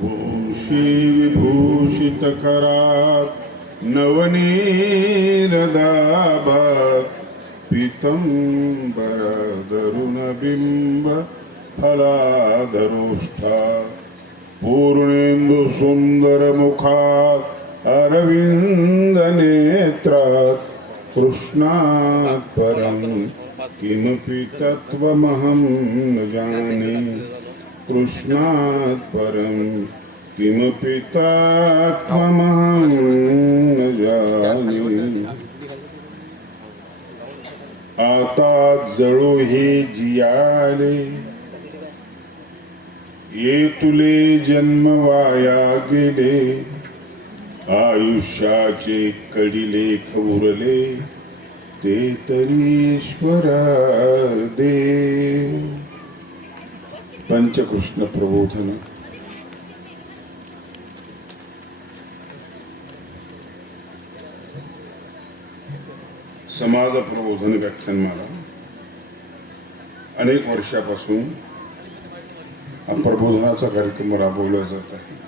भूषी विभूषितकरात् नवनीरदाभात् पीतंबरदरुणबिंब फलादरोष्ठात् पूर्णेन्दु सुंदरमुखात् अरविन्दनेत्रात् कृष्णात् परं किमपि तत्त्वमहं न जाने कृष्णात् परं किमपि तत्त्वमहं न जाने। आता जळो हे जियाले ये तुले जन्म वाया गेले आयुष्याचे कडिलेख उरले ते तरी ईश्वरा दे। पंचकृष्ण प्रबोधन। समाज प्रबोधन व्याख्यानमाला अनेक वर्षापासून हा प्रबोधनाचा कार्यक्रम राबवला जात आहे।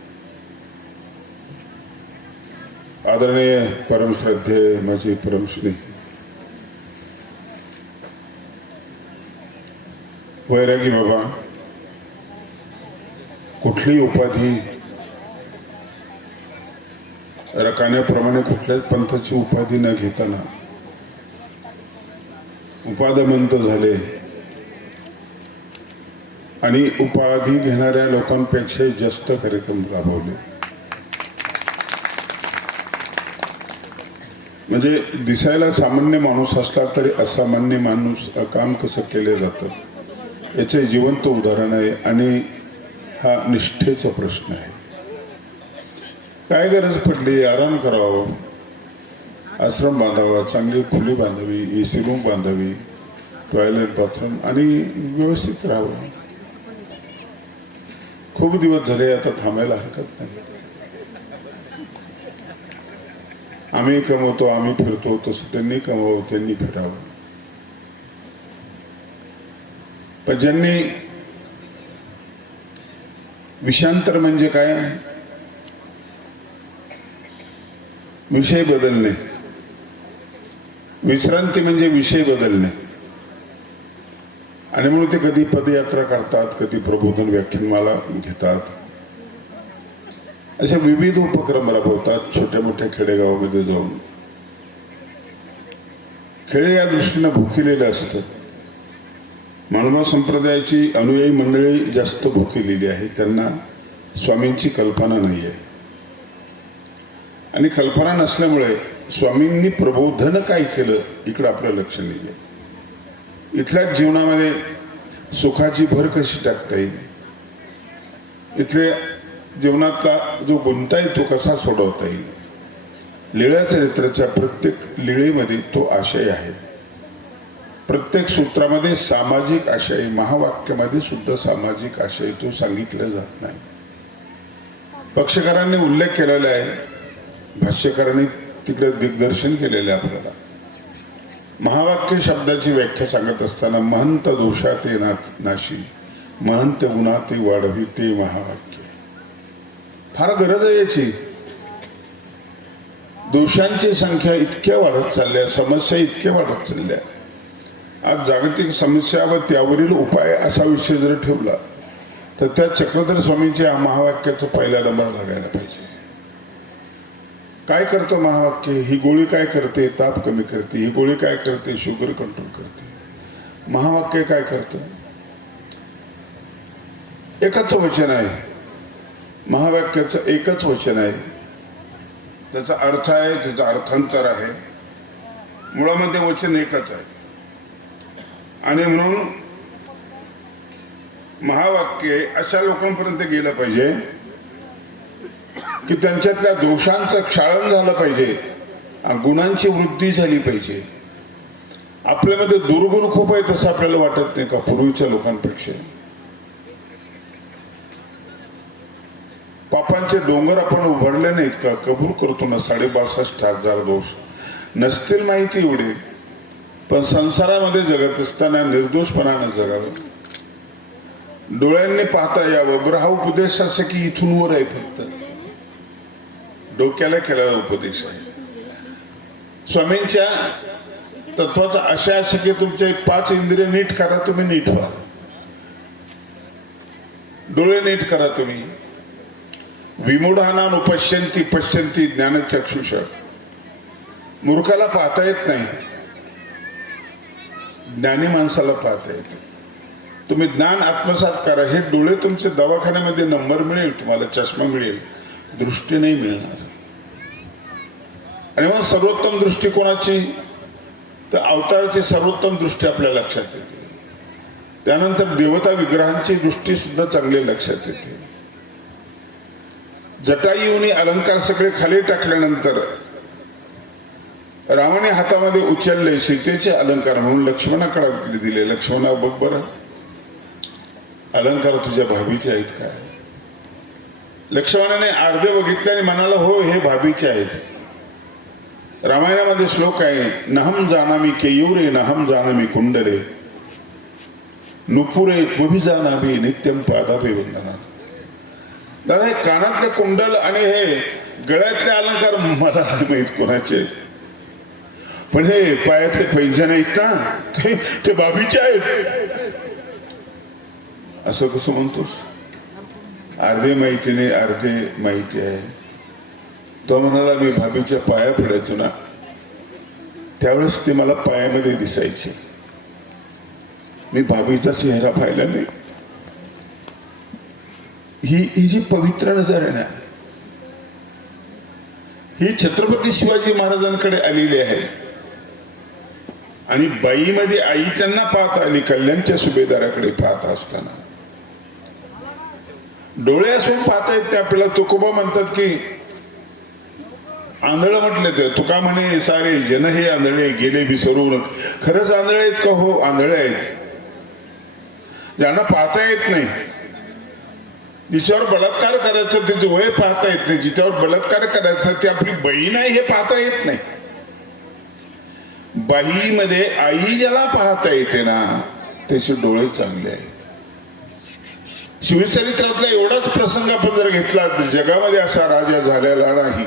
आदरणीय परमश्रद्धेय माझे परमस्नेही वैरागी बाबा, कुठली उपाधी रकान्याप्रमाणे कुठल्याच पंथाची उपाधी न घेताना उपादमंत झाले आणि उपाधी घेणाऱ्या लोकांपेक्षा जास्त कार्यक्रम राबवले। म्हणजे दिसायला सामान्य माणूस असला तरी असामान्य माणूस काम कसं केलं जातं याचे जिवंत उदाहरण आहे आणि हा निष्ठेचा प्रश्न आहे। काय गरज पडली आराम करावा, आश्रम बांधावा, चांगली खोली बांधावी, एसी रूम बांधावी, टॉयलेट बाथरूम आणि व्यवस्थित राहावं। खूप दिवस झाले, आता थांबायला हरकत नाही। आम्ही कमवतो, आम्ही फिरतो, तसं त्यांनी कमवावं, त्यांनी फिरावं। पण ज्यांनी विषांतर म्हणजे काय, विषय बदलणे, विश्रांती म्हणजे विषय बदलणे, आणि म्हणून ते कधी पदयात्रा करतात, कधी प्रबोधन व्याख्यानमाला घेतात, असे विविध उपक्रम राबवतात छोट्या मोठ्या खेडेगावामध्ये जाऊन। खेडे या दृष्टीने भुकिलेलं असतं। मानव संप्रदायाची अनुयायी मंडळी जास्त भुकिलेली आहे, त्यांना स्वामींची कल्पना नाही आहे आणि कल्पना नसल्यामुळे स्वामींनी प्रबोधन काय केलं इकडं आपलं लक्ष नाही आहे। इथल्या जीवनामध्ये सुखाची भर कशी टाकता येईल, इथल्या जीवनातला जो गुंता आहे तो कसा सोडवता येईल, लीळा चरित्राच्या प्रत्येक लीळेमध्ये तो आशय आहे। प्रत्येक सूत्रामध्ये सामाजिक आशय, महावाक्यामध्ये सुद्धा सामाजिक आशय तो सांगितला जात नाही। पक्षकारांनी उल्लेख केलेला आहे, भाष्यकारांनी तिकडे दिग्दर्शन केलेलं आहे आपल्याला। महावाक्य शब्दाची व्याख्या सांगत असताना महंत दोषात नाशी, महंत गुणाते वाढवी ते महावाक्य। फार गरज आहे याची। दोषांची संख्या इतक्या वाढत चालल्या, समस्या इतक्या वाढत चालल्या। आज जागतिक समस्या व त्यावरील उपाय असा विषय जर ठेवला तर त्या चक्रधर स्वामींच्या महावाक्याचा पहिला नंबर लागायला पाहिजे। काय करतं महावाक्य, ही गोळी काय करते, ताप कमी करते, ही गोळी काय करते, शुगर कंट्रोल करते। महावाक्य काय करतं, एकच वचन आहे, महावाक्याचं एकच वचन आहे, त्याचा अर्थ आहे, त्याचा अर्थांतर आहे, मुळामध्ये वचन एकच आहे। आणि म्हणून महावाक्य अशा लोकांपर्यंत गेलं पाहिजे की त्यांच्यातल्या दोषांचं क्षालन झालं पाहिजे, गुणांची वृद्धी झाली पाहिजे। आपल्यामध्ये दुर्गुण खूप आहे तसं आपल्याला वाटत नाही का पूर्वीच्या लोकांपेक्षा? पापांचे डोंगर आपण उभारले नाहीत का? कबूल करतो ना, 62,500 दोष नसतील माहिती एवढे, पण संसारामध्ये जगत असताना निर्दोषपणाने जगावं। डोळ्यांनी पाहता यावं. बरं, हा उपदेश असं की इथून वर आहे, फक्त डोक्याला केलेला उपदेश आहे. स्वामींच्या तत्वाचा अशा असं की तुमचे 5 इंद्रिय नीट करा, तुम्ही नीट व्हा. डोळे नीट करा तुम्ही. विमूढानां उपश्यन्ति पश्यन्ति ज्ञानचक्षुष. मूर्खाला पाहता येत नाही, ज्ञानी माणसाला पाहता येते. तुम्ही ज्ञान आत्मसात करा. हे डोळे तुमचे दवाखान्यामध्ये नंबर मिळेल, तुम्हाला चष्मा मिळेल, दृष्टी नाही मिळणार. आणि मग सर्वोत्तम दृष्टी कोणाची? तर अवताराची सर्वोत्तम दृष्टी आपल्या लक्षात येते. त्यानंतर देवता विग्रहांची दृष्टी सुद्धा चांगली लक्षात येते. जटायूनी अलंकार सगळे खाली टाकल्यानंतर रामाने हातामध्ये उचलले सीतेचे अलंकार म्हणून लक्ष्मणाकडे दिले. लक्ष्मणा बघ बरं, अलंकार तुझ्या भाभीचे आहेत काय? लक्ष्मणाने अर्धे बघितले आणि म्हणाला हो, हे भाभीचे आहेत. रामायणामध्ये श्लोक आहे, नहम जानामी केयूरे नहम जानामी कुंडले नुपुरे त्वभिजानामी नित्यम पादाभे वंदना. दादा, हे कानातले कुंडल आणि हे गळ्यातले अलंकार मला नाही माहित कोणाचे, पण हे पायातले पैंजण आहेत ना, ते बाबीचे आहेत. असं कसं म्हणतोस? अर्धे माहिती नाही, अर्धे माहिती आहे. तो म्हणाला मी भाभीच्या पाया पडायचो ना, त्यावेळेस ते मला पायामध्ये दिसायचे. मी भाभीचा चेहरा पाहिला नाही. ही जी पवित्र नजर आहे ना, ही छत्रपती शिवाजी महाराजांकडे आलेली आहे. आणि बाईमध्ये आई त्यांना पाहत आली, कल्याणच्या सुभेदाराकडे पाहत असताना. डोळे असून पाहता येत ते आपल्याला. तुकोबा म्हणतात की आंधळ म्हटले ते. तुका म्हणे सारे जन हे आंधळे गेले विसरून. खरंच आंधळे आहेत का? हो, आंधळे आहेत. ज्यांना पाहता येत नाही, जिच्यावर बलात्कार करायचा तिचे वय पाहता येत नाही, जिच्यावर बलात्कार करायचा ती आपली बहीण आहे हे पाहता येत नाही. बाईमध्ये आई ज्याला पाहता येते ना, त्याचे डोळे चांगले आहेत. शिवचरित्रातला एवढाच प्रसंग आपण जर घेतला, जगामध्ये असा राजा झालेला नाही.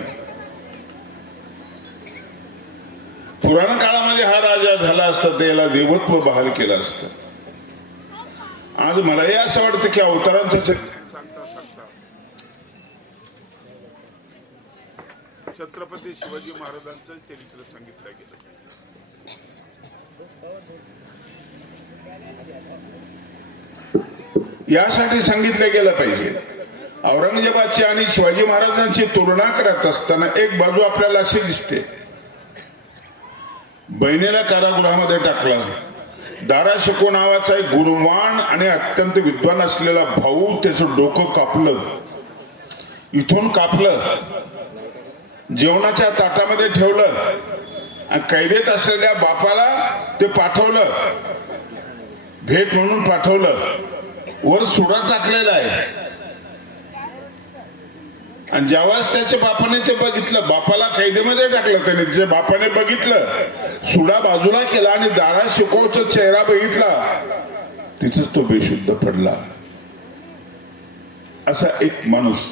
पुराण काळामध्ये हा राजा झाला असता, त्याला देवत्व बहाल केलं असतं. आज मलाही असं वाटतं की अवतारांचं सांगता सांगता छत्रपती शिवाजी महाराजांचं चरित्र सांगितलं गेलं. यासाठी सांगितलं गेलं पाहिजे. औरंगजेबाची आणि शिवाजी महाराजांची तुलना करत असताना एक बाजू आपल्याला अशी दिसते, बहिणीला कारागृहामध्ये टाकला. दारा शिको नावाचा एक गुणवान आणि अत्यंत विद्वान असलेला भाऊ त्याचं डोकं कापलं, इथून कापलं, जेवणाच्या ताटामध्ये ठेवलं आणि कैदेत असलेल्या बापाला ते पाठवलं, भेट म्हणून पाठवलं. वर सुडा टाकलेला आहे. आणि ज्यावेळेस त्याच्या बापाने ते बघितलं, बापाला कैदेमध्ये टाकलं त्याने, त्याच्या बापाने बघितलं, सुडा बाजूला केला आणि दारा शिकोचा चेहरा बघितला, तिथंच तो बेशुद्ध पडला. असा एक माणूस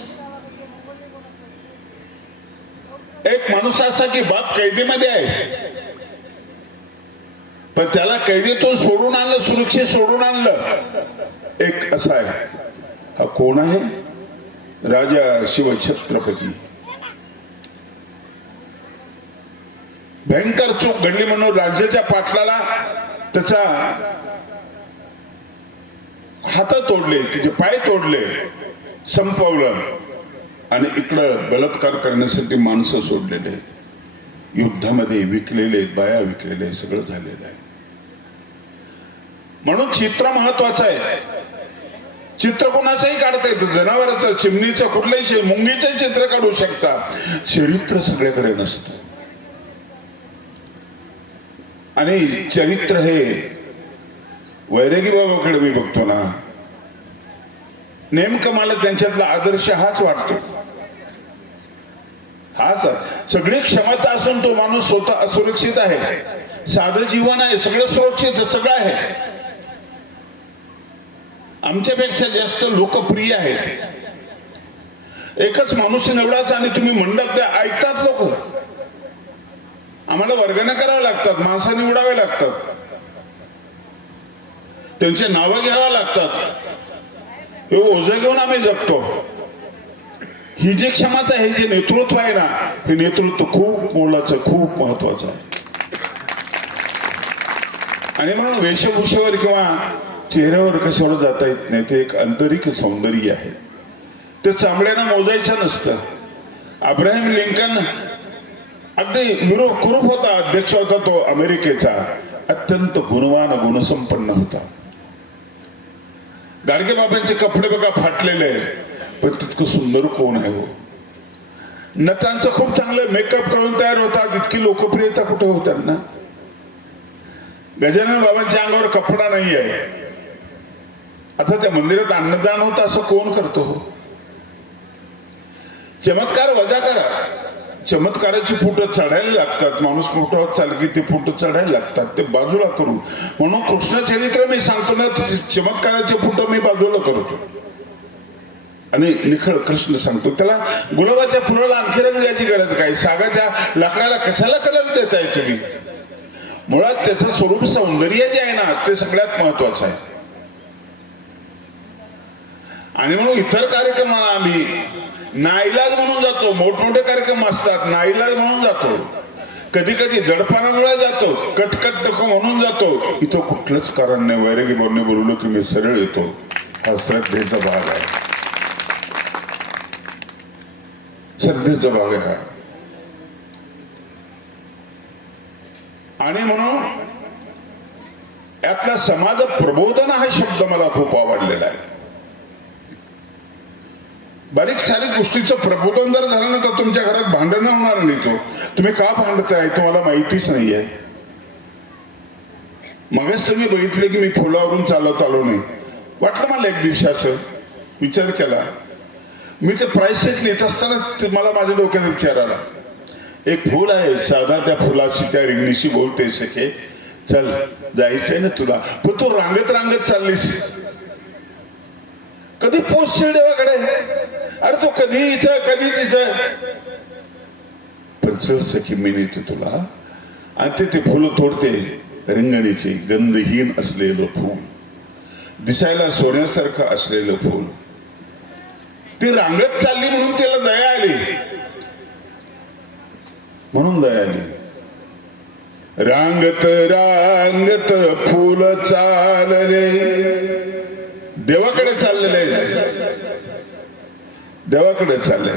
असा की बाप कैदेमध्ये आहे, पण त्याला कैदेतून सोडून आणलं, सुरक्षित सोडून आणलं. एक असा आहे. हा कोण आहे? राजा शिवछत्रपती. भयंकर चूक घडली म्हणून राज्याच्या पाटलाला त्याचा हात तोडले, तिचे पाय तोडले, संपवलं. आणि इकडं बलात्कार करण्यासाठी माणसं सोडलेले आहेत, युद्धामध्ये विकलेले, बाया विकलेले, सगळं झालेलं आहे. म्हणून चित्र महत्वाचं आहे. चित्र कोणाचंही काढता येतं, जनावरांचं, चिमणीचं, कुठलंही, मुंगीचं चित्र काढू शकता. चरित्र सगळ्याकडे नसतं. आणि चरित्र हे वैरागी बाबाकडे मी बघतो ना, नेमकं मला त्यांच्यातला आदर्श हाच वाटतो. हाच सगळी क्षमता असून तो माणूस स्वतः असुरक्षित आहे, साधं जीवन आहे, सगळं सुरक्षित, सगळं आहे. आमच्यापेक्षा जास्त लोकप्रिय आहेत. एकच माणूस निवडायचा आणि तुम्ही म्हणतात ते ऐकतात लोक. आम्हाला वर्गण्या कराव्या लागतात, माणसं निवडावे लागतात, त्यांचे नावं घ्यावं लागतात. हे ओझं घेऊन आम्ही जगतो. ही जी क्षमाचं हे जे नेतृत्व आहे ना, हे नेतृत्व खूप मोलाचं, खूप महत्वाचं आहे. आणि म्हणून वेशभूषेवर किंवा चेहऱ्यावर कशावर जाता येत नाही. ते एक आंतरिक सौंदर्य आहे. ते चांबड्यानं मोजायचं नसतं. अब्राहिम लिंकन अगदी कुरूप होता, अध्यक्ष होता तो अमेरिकेचा, अत्यंत गुणवान, गुणसंपन्न होता. गाडगे बाबांचे कपडे बघा फाटलेले, पण तितकं सुंदर कोण आहे हो. नटांचं खूप चांगलं मेकअप करून तयार होतात, इतकी लोकप्रियता कुठे हो त्यांना. गजानन बाबांच्या अंगावर कपडा नाही आहे. आता त्या मंदिरात अन्नदान होतं असं कोण करतो हो. चमत्कार वजा करा. चमत्काराची फुट चढायला लागतात. माणूस मोठा होत चाल की ते फुट चढायला लागतात, ते बाजूला करू. म्हणून कृष्ण चरित्र मी सांगतो ना, चमत्काराची फुट मी बाजूला करतो आणि निखळ कृष्ण सांगतो. त्याला गुलाबाच्या फुलाला आणखी रंग द्यायची गरज काय? सागाच्या लाकडाला कशाला कलर देताय तुम्ही? मुळात त्याचं स्वरूप सौंदर्य जे आहे ना, ते सगळ्यात महत्वाचं आहे. आणि म्हणून इतर कार्यक्रम आम्ही नाईलाज म्हणून जातो. मोठमोठे कार्यक्रम असतात, नाईलाज म्हणून जातो. कधी कधी दडपणामुळे जातो, कटकट नको म्हणून जातो. इथं कुठलंच कारण नाही. वैरागी बोलणे बोललो की मी सरळ येतो. हा श्रद्धेचा भाग आहे. श्रद्धेचा भाग आहे हा. आणि म्हणून यातला समाज प्रबोधन हा शब्द मला खूप आवडलेला आहे. बारीक सारीक गोष्टीचं प्रबोधन जर झालं ना, तर तुमच्या घरात भांडण होणार नाही. तो तुम्ही का भांडताय तुम्हाला माहितीच नाहीये. मगच तुम्ही बघितले की मी फुलावरून चालत आलो नाही. वाटलं मला एक दिवशी असं विचार केला. मी ते प्रायसेस लिहित असताना मला माझ्या डोक्यात विचार आला. एक फुल आहे साधा, त्या फुलाशी त्या रिंगणीशी बोलते सखे, चल जायचंय ना तुला, पण तू रांगत रांगत चाललीस. कधी पोचशील देवाकडे? अरे तो कधी इथं कधी तिथं, पण चल सखी मी नेते तुला. आणि ते फुलं तोडते, रिंगणीचे गंधहीन असलेलं फुल, दिसायला सोन्यासारखं असलेलं फुल. ती रांगत चालली म्हणून तिला दया आली, म्हणून दया आली. रांगत रांगत फुल चालले, देवाकडे चाललेले, देवाकडे चालले.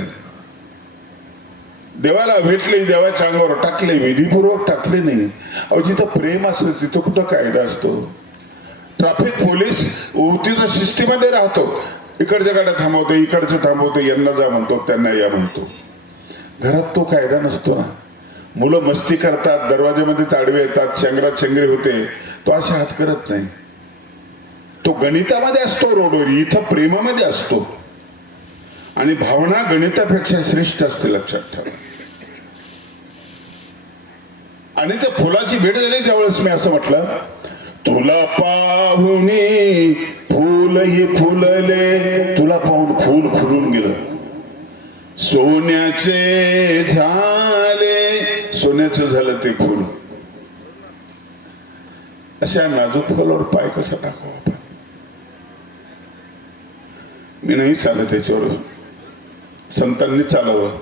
देवाला भेटले, देवाच्या अंगावर टाकले, विधीपूर्वक टाकले नाही. अहो जिथं प्रेम असतं तिथं कुठं कायदा असतो? ट्रॅफिक पोलीस तिथं शिस्तीमध्ये राहतो. इकडच्या गाड्या थांबवतो, इकडचं थांबवतो, यांना जा म्हणतो, त्यांना या म्हणतो. घरात तो कायदा नसतो ना. मुलं मस्ती करतात, दरवाज्यामध्ये ताडवे येतात, चंगराचंगरी होते, तो असे हात करत नाही. तो गणितामध्ये असतो रोडवर, इथं प्रेमामध्ये असतो. आणि भावना गणितापेक्षा श्रेष्ठ असते, लक्षात ठेवा. आणि त्या फुलाची भेट झाली त्यावेळेस मी असं म्हटलं, तुला पाहुणे फुलही फुलले, तुला पाहून फुल फुलून गेलं. सोन्याचे झाले, सोन्याचं झालं ते फुल. अशा नाजूक फुलावर पाय कसा टाकावा आपण? मी नाही चालत त्याच्यावर. संतांनी चालावं.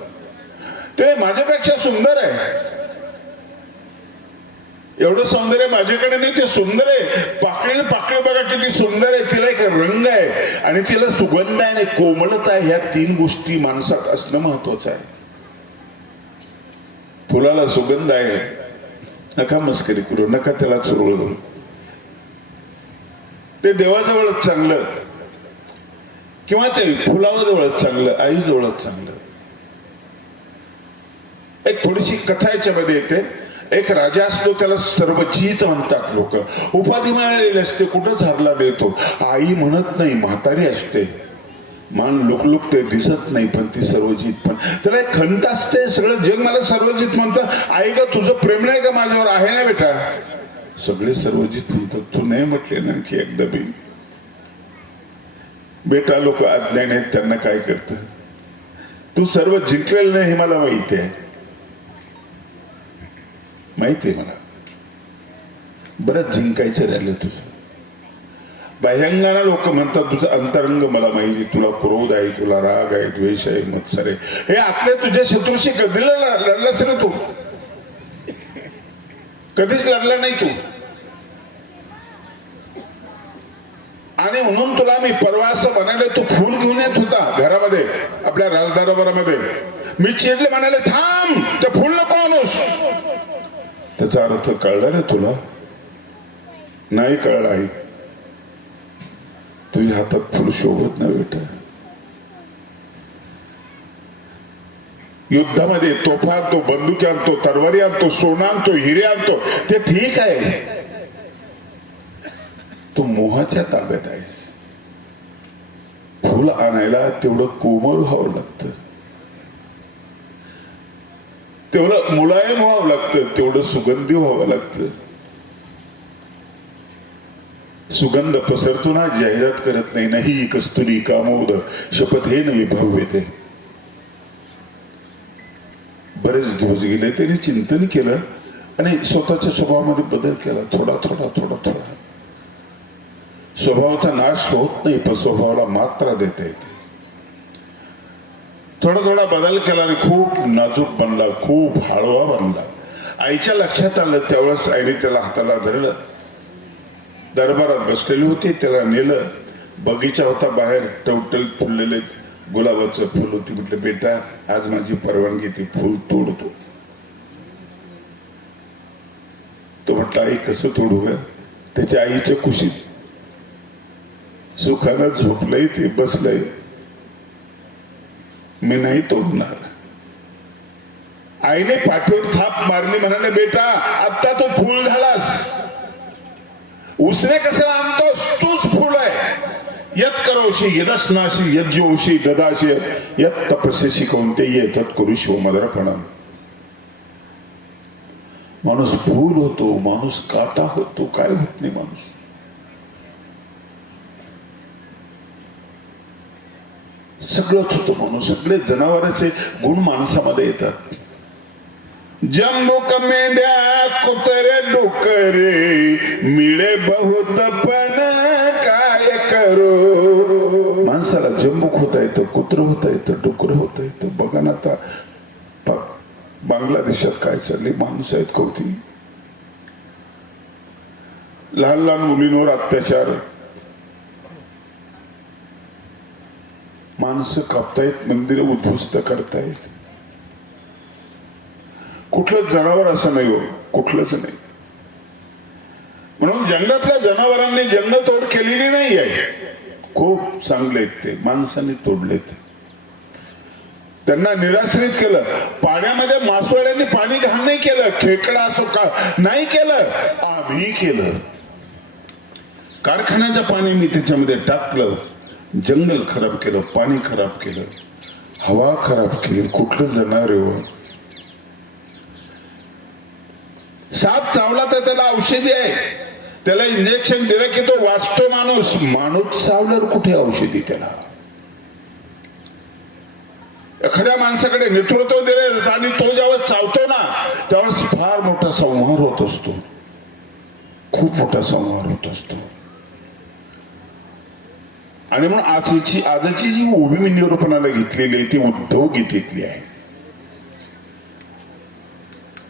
ते माझ्यापेक्षा सुंदर आहे. एवढं सौंदर्य माझ्याकडे नाही, ते सुंदर आहे. पाकळी पाकळी बघा किती सुंदर आहे. तिला एक रंग आहे आणि तिला सुगंध आहे आणि कोमलता आहे. ह्या तीन गोष्टी माणसात असणं महत्वाचं आहे. फुलाला सुगंध आहे, नका मस्करी करू, नका त्याला चुरळ करू. ते देवाजवळच चांगलं, किंवा ते फुलाजवळच चांगलं, आईजवळच चांगलं. एक थोडीशी कथा याच्यामध्ये येते. एक राजा असतो, त्याला सर्वजित म्हणतात लोक. उपाधी मिळालेली असते, कुठंच हरला देतो. आई म्हणत नाही, म्हातारी असते. मान लुकलुकते, दिसत नाही, पण ती सर्वजित. पण त्याला एक खंत असते, सगळं जग मला सर्वजित म्हणतं. आई ग तुझं प्रेम नाही का माझ्यावर? आहे ना बेटा. सगळे सर्वजित म्हणतात, तू नाही म्हटले ना आणखी एकदा बी. बेटा लोक अज्ञान आहेत, त्यांना काय करतं? तू सर्व जिंकलेलं नाही हे मला माहिती आहे, माहिती आहे मला. बरंच जिंकायचं राहिलं तुझं. बाह्यांगाना लोक म्हणतात तुझं अंतरंग मला माहिती, तुला क्रोध आहे, तुला राग आहे, द्वेष आहे, मत्सर आहे. हे आतले तुझ्या शत्रूशी कधी लढलास रे तू? कधीच लढला नाही तू. आणि म्हणून तुला मी परवा असं म्हणाले, तू फूल घेऊन येत होता घरामध्ये आपल्या राजदरबारामध्ये. मी चिडले, म्हणाले थांब, ते फूल नको आणूस. त्याचा अर्थ कळला रे तुला? नाही कळला आहे. तुझ्या हातात फुल शोभत नाही बेटा. युद्धामध्ये तोफा आणतो, बंदुकी आणतो, तरवारी आणतो, सोनं आणतो, हिरे आणतो, ते ठीक आहे. तू मोहाच्या ताब्यात आहेस. फुल आणायला तेवढं कोमल व्हावं लागतं, तेवढं मुलायम व्हावं लागतं, तेवढं सुगंधी व्हावं लागतं. सुगंध पसरतो ना, जाहिरात करत नाही. नाही कस्तुरी कामोद शपथ हे नवी भव्य. ते बरेच दिवस गेले, त्यांनी चिंतन केलं आणि स्वतःच्या स्वभावामध्ये बदल केला. थोडा थोडा थोडा थोडा. स्वभावाचा नाश होत नाही, पण स्वभावाला मात्रा देता येते. थोडा थोडा बदल केला आणि खूप नाजूक बनला, खूप हळवा बनला. आईच्या लक्षात आलं त्यावेळेस आईने त्याला हाताला धरलं. दरबारात बसलेली होती, त्याला नेलं. बगीचा होता बाहेर, टवटल फुललेले गुलाबाचं फुल होती. म्हटलं बेटा आज माझी परवानगी, ती फुल तोडतो. तो म्हटलं आई कसं तोडू ग? त्याच्या आईच्या खुशीत सुखानं झोपलंय, ते बसलंय. मी नाही तोडणार. आईने पाठीवर थाप मारली, म्हणाले बेटा आता तो फुल झालास, उसने कसं आणतोस? तूच फुल आहे. यत करोशी यदस्नाशी यज्जोशी ददाशी यत तपस्यशी कोणते येतात करू शिवमदरपणा. माणूस फूल होतो, माणूस काटा होतो, काय होत नाही माणूस. सगळंच होतं माणूस. सगळे जनावरांचे गुण माणसामध्ये येतात. जम्बुक मेंढ्या कुत्रे डुकरे मिळे बहुत पण काय करू. माणसाला जम्बुक होता येतं, कुत्र होता येतं, डुकर होता येतं. बघा ना आता बांगलादेशात काय चालले. माणसं आहेत कोणती. लहान लहान मुलींवर अत्याचार. माणसं कापतायत, मंदिरं उद्ध्वस्त करतायत. कुठलंच जनावर असं नाही हो, कुठलंच नाही. म्हणून जंगलातल्या जनावरांनी जंगलतोड केलेली नाही आहे. खूप चांगले आहेत ते, माणसांनी तोडलेत. त्यांना निराश्रित केलं. पाण्यामध्ये मासोळ्यांनी पाणी घाण नाही केलं, खेकडा असं का नाही केलं, आम्ही केलं. कारखान्याचं पाणी मी त्याच्यामध्ये टाकलं. जंगल खराब केलं, पाणी खराब केलं, हवा खराब केली. कुठलं जनावर आहे हो? साप चावला तर त्याला औषधी आहे, त्याला इंजेक्शन दिलं की तो वाचतो माणूस. माणूस चावल्यावर कुठे औषधी त्याला? एखाद्या माणसाकडे नेतृत्व दिले आणि तो ज्यावेळेस चावतो ना, त्यावेळेस फार मोठा संहार होत असतो, खूप मोठा संहार होत असतो. आणि म्हणून आजची जी उभी मी निरूपणाला घेतलेली आहे ती उद्धव गीतेतली आहे.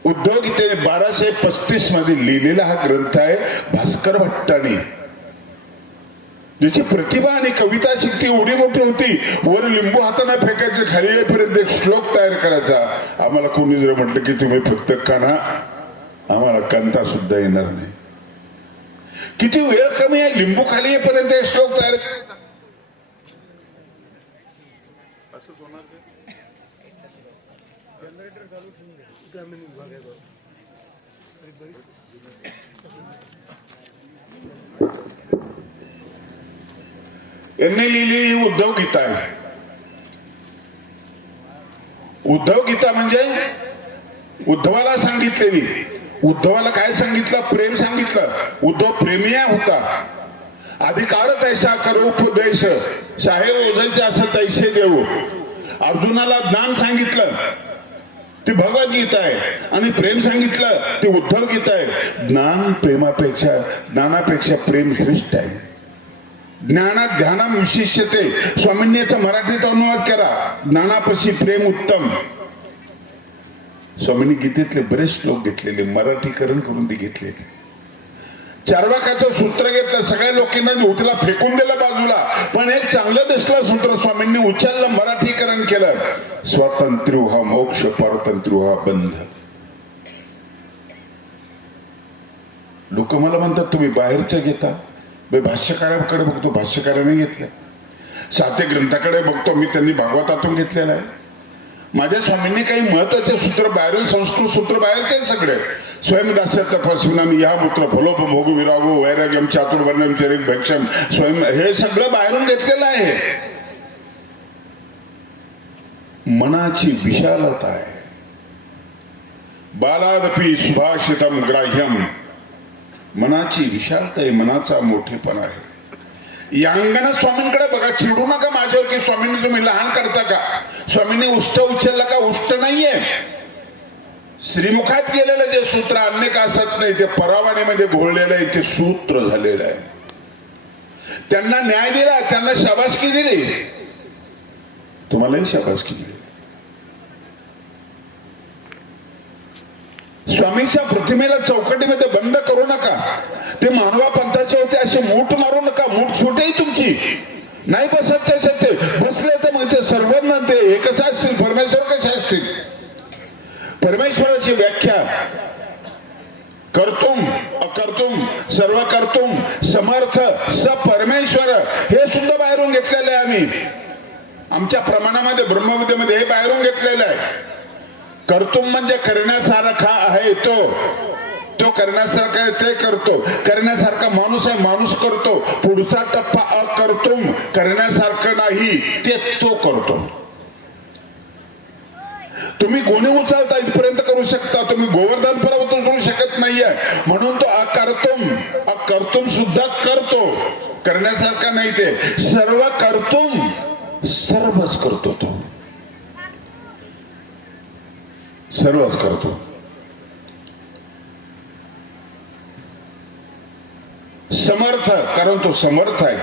उद्धव गीतेने 1235 मध्ये लिहिलेला हा ग्रंथ आहे. भास्कर भट्टाने, ज्याची प्रतिभा आणि कविता शक्ती एवढी मोठी होती, वर लिंबू हाताने फेकायचे, खाली येईपर्यंत एक श्लोक तयार करायचा. आम्हाला कोणी जर म्हटलं की तुम्ही फक्त काना, आम्हाला कांता सुद्धा येणार नाही. किती वेळ कमी आहे, लिंबू खाली येईपर्यंत एक श्लोक तयार करायचा. यांनी लिहिली ही उद्धव गीता आहे. उद्धव गीता म्हणजे उद्धवाला सांगितलेली. उद्धवाला काय सांगितलं? प्रेम सांगितलं. उद्धव प्रेमिया होता अधिकार तैसा करो उपदेश, साहेब ओझांचे असं तैसे देऊ. अर्जुनाला ज्ञान सांगितलं ती भगवद्गीता आहे, आणि प्रेम सांगितलं ती उद्धव गीता आहे. ज्ञानापेक्षा प्रेम श्रेष्ठ आहे. ज्ञानात ध्यानम विशिष्यते, स्वामींनी याचा मराठीत अनुवाद करा, ज्ञानापाशी प्रेम उत्तम. स्वामींनी गीतेतले बरेच श्लोक घेतलेले, मराठीकरण करून ते घेतलेले. चार्वाकाचं सूत्र घेतलं, सगळ्या लोकांना उठला फेकून दिलं बाजूला, पण एक चांगलं दिसलं सूत्र स्वामींनी उचललं, मराठीकरण केलं. स्वातंत्र्य हा मोक्ष, परतंत्र्य हा बंध. लोक मला म्हणतात तुम्ही बाहेरच्या घेता. भाष्यकाराकडे बघतो, भाष्यकाराने घेतलं. साचे ग्रंथाकडे बघतो मी, त्यांनी भागवतातून घेतलेलं आहे. माझ्या स्वामींनी काही महत्वाचे सूत्र बाहेरून, संस्कृत सूत्र बाहेरचे सगळे. स्वयंदास्य तपस्विनामी या मूत्र फलोपभोग विरागो वैराग्यम चातुर्वर्णम चरित भक्षम स्वयं, हे सगळं बाहेरून घेतलेलं आहे. मनाची विशालता आहे. बालादपी सुभाषितम ग्राह्यम, मनाची विशालता आहे, मनाचा मोठेपणा आहे. या अंगाने स्वामींकडे बघा. चिडू नका माझ्यावर की स्वामींनी तुम्ही लहान करता का. स्वामींनी उष्ट उचलला का, उष्ट नाहीये. श्रीमुखात गेलेलं जे सूत्र अन्य का असत नाही, ते परावाणीमध्ये घोळलेलं आहे, ते सूत्र झालेलं आहे. त्यांना न्याय दिला, त्यांना शाबासकी दिली, तुम्हालाही शाबासकी दिली. स्वामीच्या प्रतिमेला चौकटीमध्ये बंद करू नका. ते मानवा पंथाचे होते, असे मूठ मारू नका. मूठ छोटे तुमची नाही बसत. ते बसले तर मग ते सर्वांना ते एकच असतील. परमेश्वर कसे असतील. परमेश्वराची व्याख्या कर्तुम अकर्तुम सर्व कर्तुम समर्थ स परमेश्वर, हे सुद्धा बाहेरून घेतलेलं आहे. आम्ही आमच्या प्रमाणामध्ये ब्रह्मविद्येमध्ये हे बाहेरून घेतलेलं आहे. कर्तुम म्हणजे करण्यासारखा आहे, तो करण्यासारखा आहे, ते करतो. करण्यासारखा माणूस आहे, माणूस करतो. पुढचा टप्पा अकर्तुम, करण्यासारखं नाही ते तो करतो. तुम्ही गोणे उचलता इथपर्यंत करू शकता, तुम्ही गोवर्धन पर्वत उचलू शकत नाहीये. म्हणून तो अकर्तुम सुद्धा करतो. करण्यासारखा नाही, ते सर्व कर्तुम, सर्वच करतो. तो सर्वच करतो. समर्थ, कारण तो समर्थ आहे.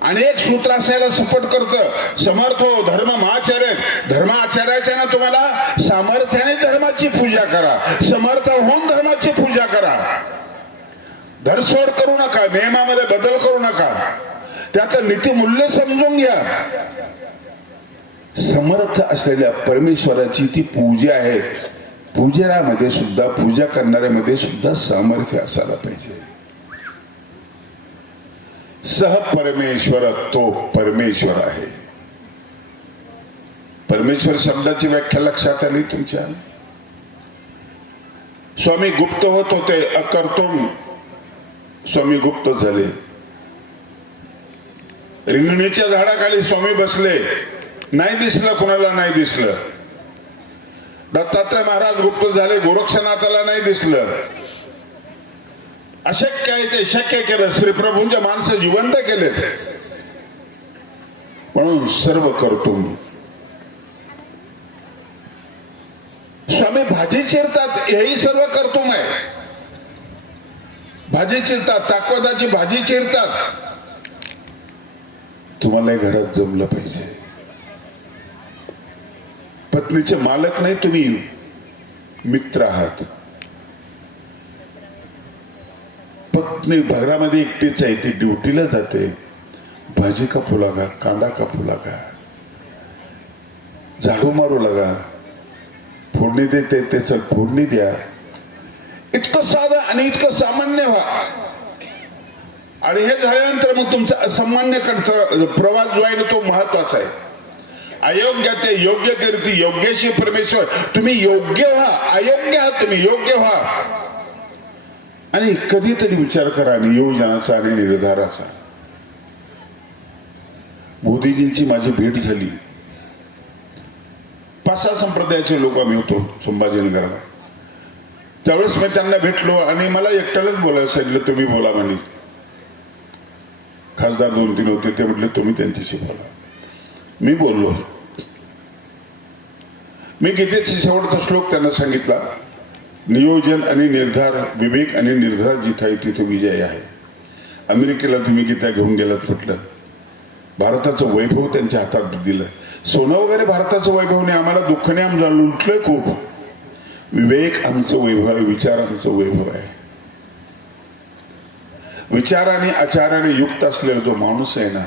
आणि एक सूत्र असायला सपोर्ट करतं. समर्थ हो धर्म आचार्य. धर्म आचारायचा ना तुम्हाला, सामर्थ्याने धर्माची पूजा करा. समर्थ होऊन धर्माची पूजा करा. धरसोड करू नका, नियमामध्ये बदल करू नका. त्याचं नीतिमूल्य समजून घ्या. समर्थ असलेल्या परमेश्वराची ती पूजा आहे. पूजनामध्ये सुद्धा, पूजा करणाऱ्यामध्ये सुद्धा सामर्थ्य असायला पाहिजे. सह परमेश्वर, तो परमेश्वर आहे. परमेश्वर शब्दाची व्याख्या लक्षात आली तुमच्या. स्वामी गुप्त होत होते, अकर्तुम स्वामी गुप्त झाले. रिंगणीच्या झाडाखाली स्वामी बसले, नाही दिसलं, कोणाला नाही दिसलं. दत्तात्रय महाराज गुप्त झाले, गोरक्षनाथाला नाही दिसलं. अशक्य आहे ते शक्य केलं. श्रीप्रभूंच्या माणसं जिवंत केले. म्हणून सर्व कर्तुम. स्वामी भाजी चिरतात, हेही सर्व कर्तुम आहे. भाजी चिरतात, ताकवदाची भाजी चिरतात. तुम्हाला घरात जमलं पाहिजे. पत्नीचे मालक नाही, तुम्ही मित्र आहात. पत्नी घरामध्ये एकटीच आहे, ती ड्युटीला जाते. भाजी कापू लागा, कांदा कापू लागा, झाडू मारू लागा, फोडणी देते ते चल फोडणी द्या. इतकं साधं आणि इतकं सामान्य व्हा. आणि हे झाल्यानंतर मग तुमचा असामान्य प्रवास जो आहे ना, तो महत्वाचा आहे. अयोग्य ते योग्य करती, योग्यशी परमेश्वर. तुम्ही योग्य व्हा, अयोग्य आहात तुम्ही, योग्य व्हा. आणि कधीतरी विचार करा नियोजनाचा आणि निर्धाराचा. मोदीजींची माझी भेट झाली. 5-6 संप्रदायाचे लोक आम्ही होतो संभाजीनगरला. त्यावेळेस मी त्यांना भेटलो आणि मला एकट्यालाच बोलायला सांगितलं, तुम्ही बोला म्हणे. खासदार 2-3 होते, ते म्हटले तुम्ही त्यांच्याशी बोला. मी बोललो. मी गीतेचा शेवटचा श्लोक त्यांना सांगितला, नियोजन आणि निर्धार, विवेक आणि निर्धार जिथे आहे तिथे विजय आहे. अमेरिकेला तुम्ही गीता घेऊन गेलात म्हटलं, भारताचं वैभव त्यांच्या हातात दिलं. सोनं वगैरे भारताचं वैभव नाही, आम्हाला दुःखने आम्हाला लुटलंय खूप. विवेक आमचं वैभव आहे, विचार आमचं वैभव आहे. विचाराने आचाराने युक्त असलेला जो माणूस आहे ना,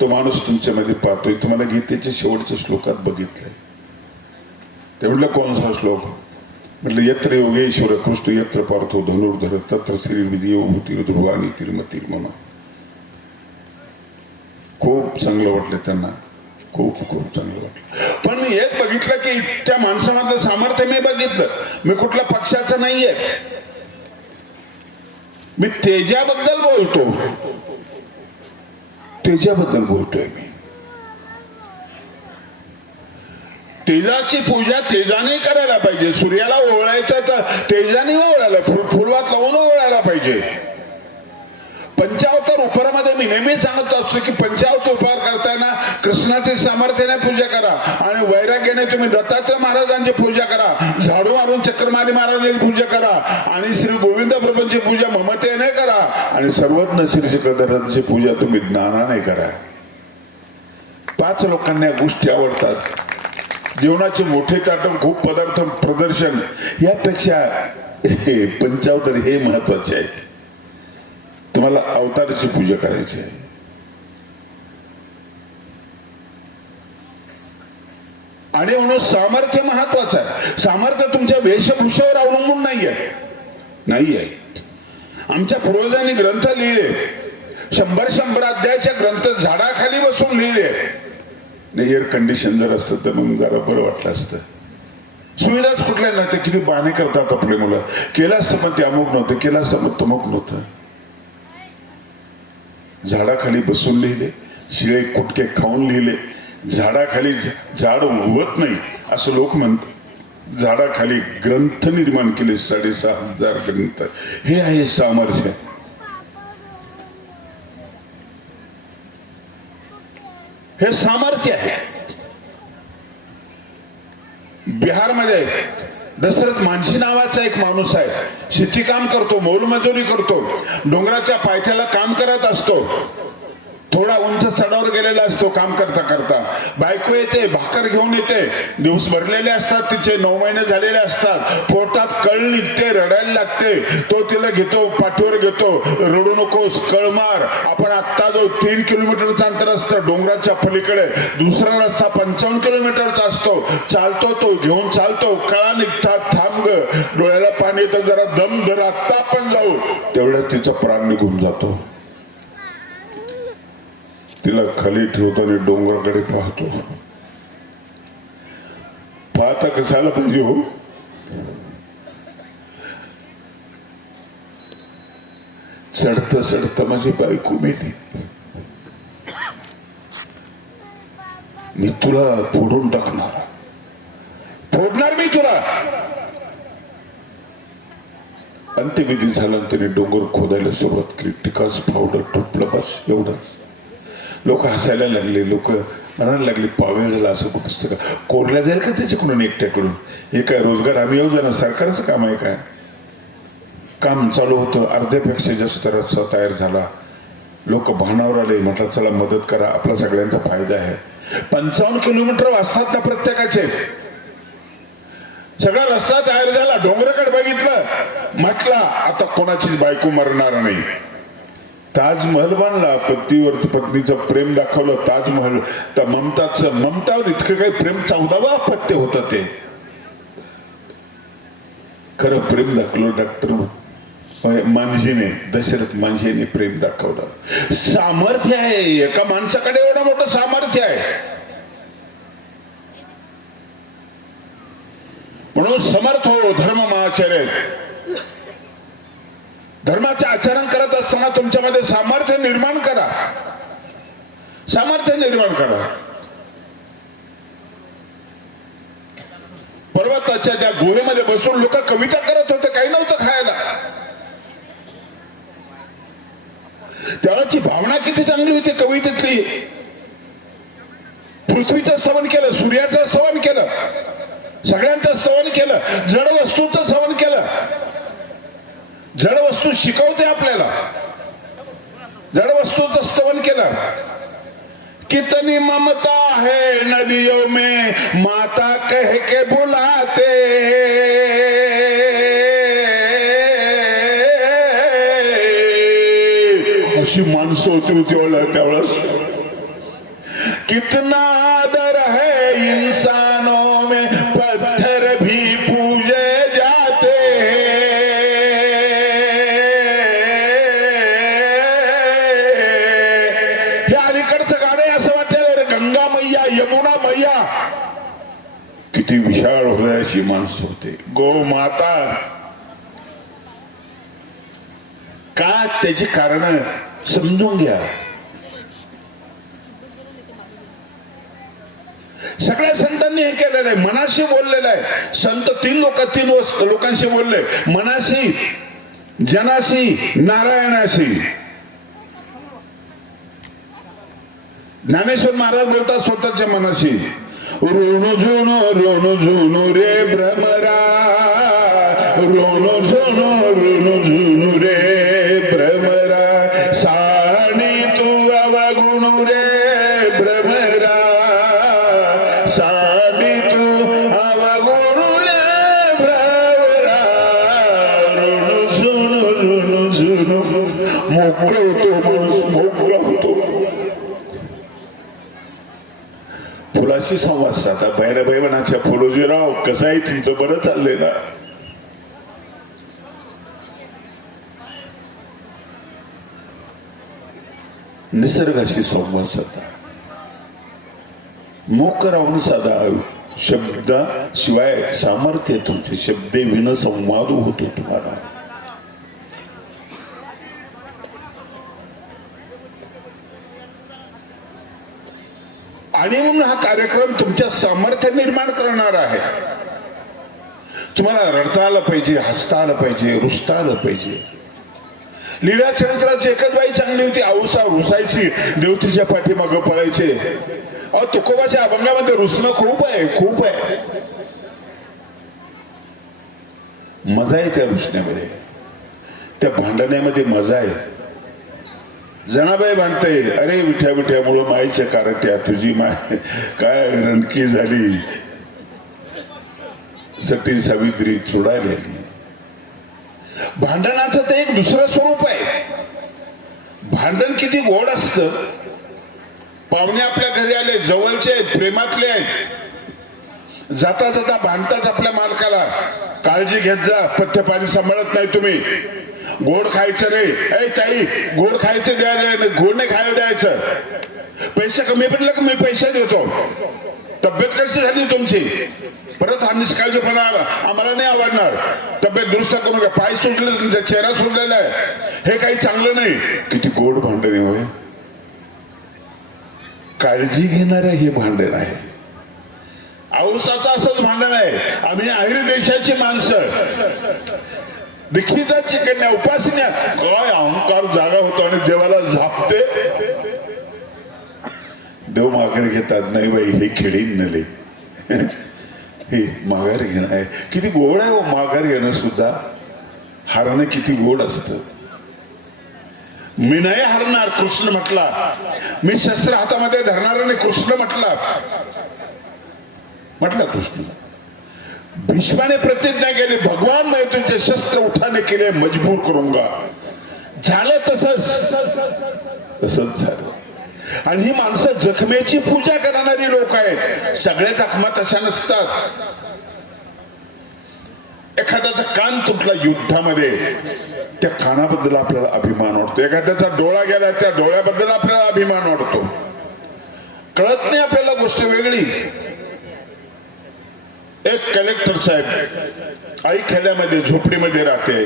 तो माणूस तुमच्यामध्ये पाहतोय. तुम्हाला गीतेच्या शेवटच्या श्लोकात बघितलंय. ते म्हटलं कोणता श्लोक? म्हटलं यत्र योगेश्वर कृष्ण यत्र पार्थो धनुर्धर तत्र श्री विधी भूतीर ध्रुवानी तिरमतीर म्हणून. खूप चांगलं वाटलं त्यांना, खूप खूप चांगलं वाटलं. पण मी एक बघितलं की त्या माणसामधलं सामर्थ्य मी बघितलं. मी कुठल्या पक्षाचं नाहीये, मी तेजाबद्दल बोलतो, तेजाबद्दल बोलतोय. मी तेजाची पूजा तेजाने करायला पाहिजे. सूर्याला ओवळायचं तर तेजाने ओवळायला, फुलवात लावून ओवळायला पाहिजे. पंचावतार उपहारामध्ये मी नेहमी सांगत असतो की पंचावतार उपहार करताना कृष्णाचे सामर्थ्याने पूजा करा आणि वैराग्याने तुम्ही दत्तात्रय महाराजांची पूजा करा, झाडू मारून चक्रमारी महाराजांची पूजा करा आणि श्री गोविंद प्रभूंची पूजा ममतेने करा आणि सर्वज्ञ श्री चक्रधरांची पूजा तुम्ही ज्ञानाने करा. 5 लोकांना या गोष्टी आवडतात. जेवणाचे मोठे ताटण, खूप पदार्थ, प्रदर्शन यापेक्षा पंचावतार हे महत्वाचे आहेत. तुम्हाला अवताराची पूजा करायची आहे. आणि म्हणून सामर्थ्य महत्वाचं आहे. सामर्थ्य तुमच्या वेशभूषेवर अवलंबून नाहीये. आमच्या पूर्वजांनी ग्रंथ लिहिले, 100 अध्यायाचे ग्रंथ झाडाखाली बसून लिहिले. एअर कंडिशन जर असतं तर मग जरा बरं वाटलं असतं. सुविधाच कुठल्या नव्हत्या. किती बाणे करतात आपले मुलं. केलं असतं पण ते अमुक नव्हतं, केलं असतं मग तमुक नव्हतं. झाडाखाली बसून लिहिले, शिळे कुटके खाऊन लिहिले. झाडाखाली झाड उगवत नाही असं लोक म्हणतात. झाडाखाली ग्रंथ निर्माण केले, 6,500 ग्रंथ. हे आहे सामर्थ्य. हे सामर्थ्य आहे. बिहारमध्ये दशरथ मानसी नावाचा एक माणूस आहे. शेतीकाम करतो, मोलमजुरी करतो, डोंगराच्या पायथ्याला काम करत असतो. थोडा उंच चढावर गेलेला असतो. काम करता करता बायको येते, भाकर घेऊन येते. दिवस भरलेले असतात तिचे, 9 महिने झालेले असतात. पोटात कळ निघते, रडायला लागते. तो तिला घेतो, पाठीवर घेतो, रडू नकोस, कळ मार. आपण आत्ता जो 3 किलोमीटरचं अंतर असतं डोंगराच्या पलीकडे, दुसरा रस्ता 55 किलोमीटरचा असतो. चालतो, तो घेऊन चालतो. कळा निघतात, थांब ग, डोळ्याला पाणी येतं, जरा दम धर, आत्ता आपण जाऊ. तेवढ्यात तिचा प्राण निघून जातो. तिला खाली ठेवतो आणि डोंगराकडे पाहतो. पाहता कशाला पाहिजे हो? चढता चढता माझी बायको मेली. मी तुला फोडून टाकणार, फोडणार मी तुला. अंत्यविधी झाला, त्याने डोंगर खोदायला सुरुवात केली. टिकास पावडर टोपलं, बस एवढंच. लोक हसायला लागले. लोक म्हणायला लागले पावेळ झाला असं पुस्तक कोरल्या जाईल का त्याच्याकडून, एकट्याकडून? हे काय रोजगार आम्ही येऊ जाणार? सरकारचं काम आहे काय? काम चालू होतं. अर्ध्यापेक्षा जास्त रस्ता तयार झाला. लोक भानावर आले. म्हटलं चला मदत करा, आपला सगळ्यांचा फायदा आहे. 55 किलोमीटर वाजतात ना प्रत्येकाचे. सगळा रस्ता तयार झाला. डोंगराकडे बघितलं, म्हटलं आता कोणाचीच बायको मरणार नाही. ताजमहल बांधला, पतीवरती पत्नीचं प्रेम दाखवलं. ताजमहल तर ममतावर इतकं काही प्रेम 14वा अपत्य होतं. ते खरं प्रेम दाखवलं डॉक्टर मांझीने, दशरथ मांझीने प्रेम दाखवलं. सामर्थ्य आहे. एका माणसाकडे एवढं मोठं सामर्थ्य आहे. म्हणून समर्थ हो धर्ममाचरे. धर्माचे आचरण करत असताना तुमच्यामध्ये सामर्थ्य निर्माण करा. सामर्थ्य निर्माण करा. पर्वताच्या त्या गुहेमध्ये बसून लोक कविता करत होते. काही नव्हतं खायला. त्यावेळेची भावना किती चांगली होती कवितेतली. पृथ्वीचं स्तवन केलं, सूर्याचं स्तवन केलं, सगळ्यांचं स्तवन केलं, जड वस्तूचं स्तवन केलं. जड वस्तू शिकवते आपल्याला, जड वस्तूचं स्तवन केलं. कितनी ममता है नदियों में माता कह के बुलाते, अशी माणसं होती त्यावेळेस. कितना आदर है इंसानों में पत्थर भी पूजे जाते. हे अलीकडचं गाणं असं वाटलं रे, गंगा मैया यमुना मैया. किती विशाळ हृदयाची माणसं होते. गो माता का, त्याची कारण समजून घ्या. सगळ्या संतांनी हे केलेलं आहे, मनाशी बोललेलं आहे. संत तीन लोकांशी बोलले, मनाशी, जनाशी, नारायणाशी. ज्ञानेश्वर महाराज बोलतात स्वतःच्या मनाशी, रोणू झुनू रे भ्रमरा, रोणू झुनू रे भ्रमरा, साणी तू अवगुणू रे भ्रमरा, साणी तू अवगुणू रे भ्रमरा, रोणू झुनू मोकळ होतो, मोकळ होतो. फुलाशी संवाद साधा. भैरबाई म्हणाच्या, फुलोजीराव कसं आहे तुमचं, बरं चाललंय ना. निसर्गाशी संवाद साधा, मोक राहून साधा. शब्दाशिवाय सामर्थ्य तुमचे, शब्दे विन संवाद होतो तुम्हाला. आणि म्हणून हा कार्यक्रम तुमच्या सामर्थ्य निर्माण करणार आहे. तुम्हाला रडता आलं पाहिजे, हसता आलं पाहिजे, रुसता आलं पाहिजे. लीला चरित्राची एकच बाई चांगली होती, औसा रुसायची, देवतीच्या पाठीमागं पळायचे. अहो तुकोबाच्या अभंगामध्ये रुसणं खूप आहे, खूप आहे. मजा आहे त्या रुसण्यामध्ये, त्या भांडण्यामध्ये मजा आहे. जनाबाई भांडते, अरे विठ्या विठ्यामुळं माईच्या कारट्या, तुझी माय काय रणकी झाली, सती सावित्री चुडायला आली. भांडणाचं ते एक दुसरं स्वरूप आहे. भांडण किती गोड असतं. पाहुणे आपल्या घरी आले, जवळचे आहेत, प्रेमातले आहेत, जाता जाता भांडतात आपल्या मालकाला, काळजी घेत जा, पथ्य पाणी सांभाळत नाही तुम्ही, गोड खायचं नाही, ऐ ताई गोड खायचं द्यायला, गोड नाही खायला द्यायचं, पैसे कमी पडले का मी पैसे देतो, तब्येत कशी झाली तुमची, परत हा निष्काळजीपणा आम्हाला नाही आवडणार, तब्येत दुरुस्त करून घ्या, पाय सुटले तुमचा, चेहरा सुटलेला आहे, हे काही चांगलं नाही. किती गोड भांडण होय, काळजी घेणारं हे भांडण आहे. औसाचं असंच भांडण आहे. आम्ही आहिरी देशाची माणसं, दीक्षिताची कन्या, उपासन्या, काय अहंकार जागा होतो आणि देवाला झापते. देव माघार घेतात, नाही बाई हे खेळीन नले, हे माघार घेणं आहे. किती गोड आहे हो माघार घेणं सुद्धा. हरणं किती गोड असतं. मी नाही हरणार कृष्ण म्हटला, मी शस्त्र हातामध्ये धरणार नाही कृष्ण म्हटला. कृष्ण भीष्माने प्रतिज्ञा केली, भगवान मैं तुझे शस्त्र उठाने के लिए मजबूर करूंगा. झालं तसंच झालं. आणि ही माणसं जखमेची पूजा करणारी लोक आहेत. सगळ्या जखमा तशा नसतात. एखाद्याचा कान तुटला युद्धामध्ये, त्या कानाबद्दल आपल्याला अभिमान वाटतो. एखाद्याचा डोळा गेला, त्या डोळ्याबद्दल आपल्याला अभिमान वाटतो. कळत नाही आपल्याला गोष्ट वेगळी. एक कलेक्टर साहेब आई खेड्यामध्ये झोपडीमध्ये राहते,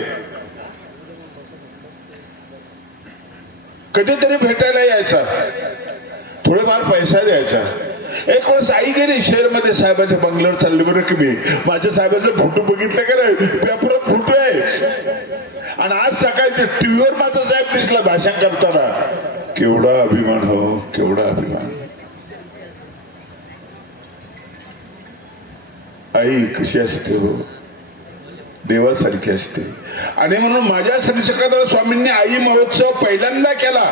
कधीतरी भेटायला यायचा, थोडेफार पैसा द्यायचा. एक वेळेस आई गेली शहरमध्ये, साहेबाच्या बंगल्यावर चालली. बरं की मी माझ्या साहेबाचा फोटो बघितला का नाही, पेपरात फोटो आहे. आणि आज सकाळी टीव्हीवर माझा साहेब बाहेर दिसला भाषण करताना. केवढा अभिमान हो, केवढा अभिमान. आई कशी असते हो, देवासारखी असते. आणि म्हणून माझ्या श्री चक्रधर स्वामींनी आई महोत्सव पहिल्यांदा केला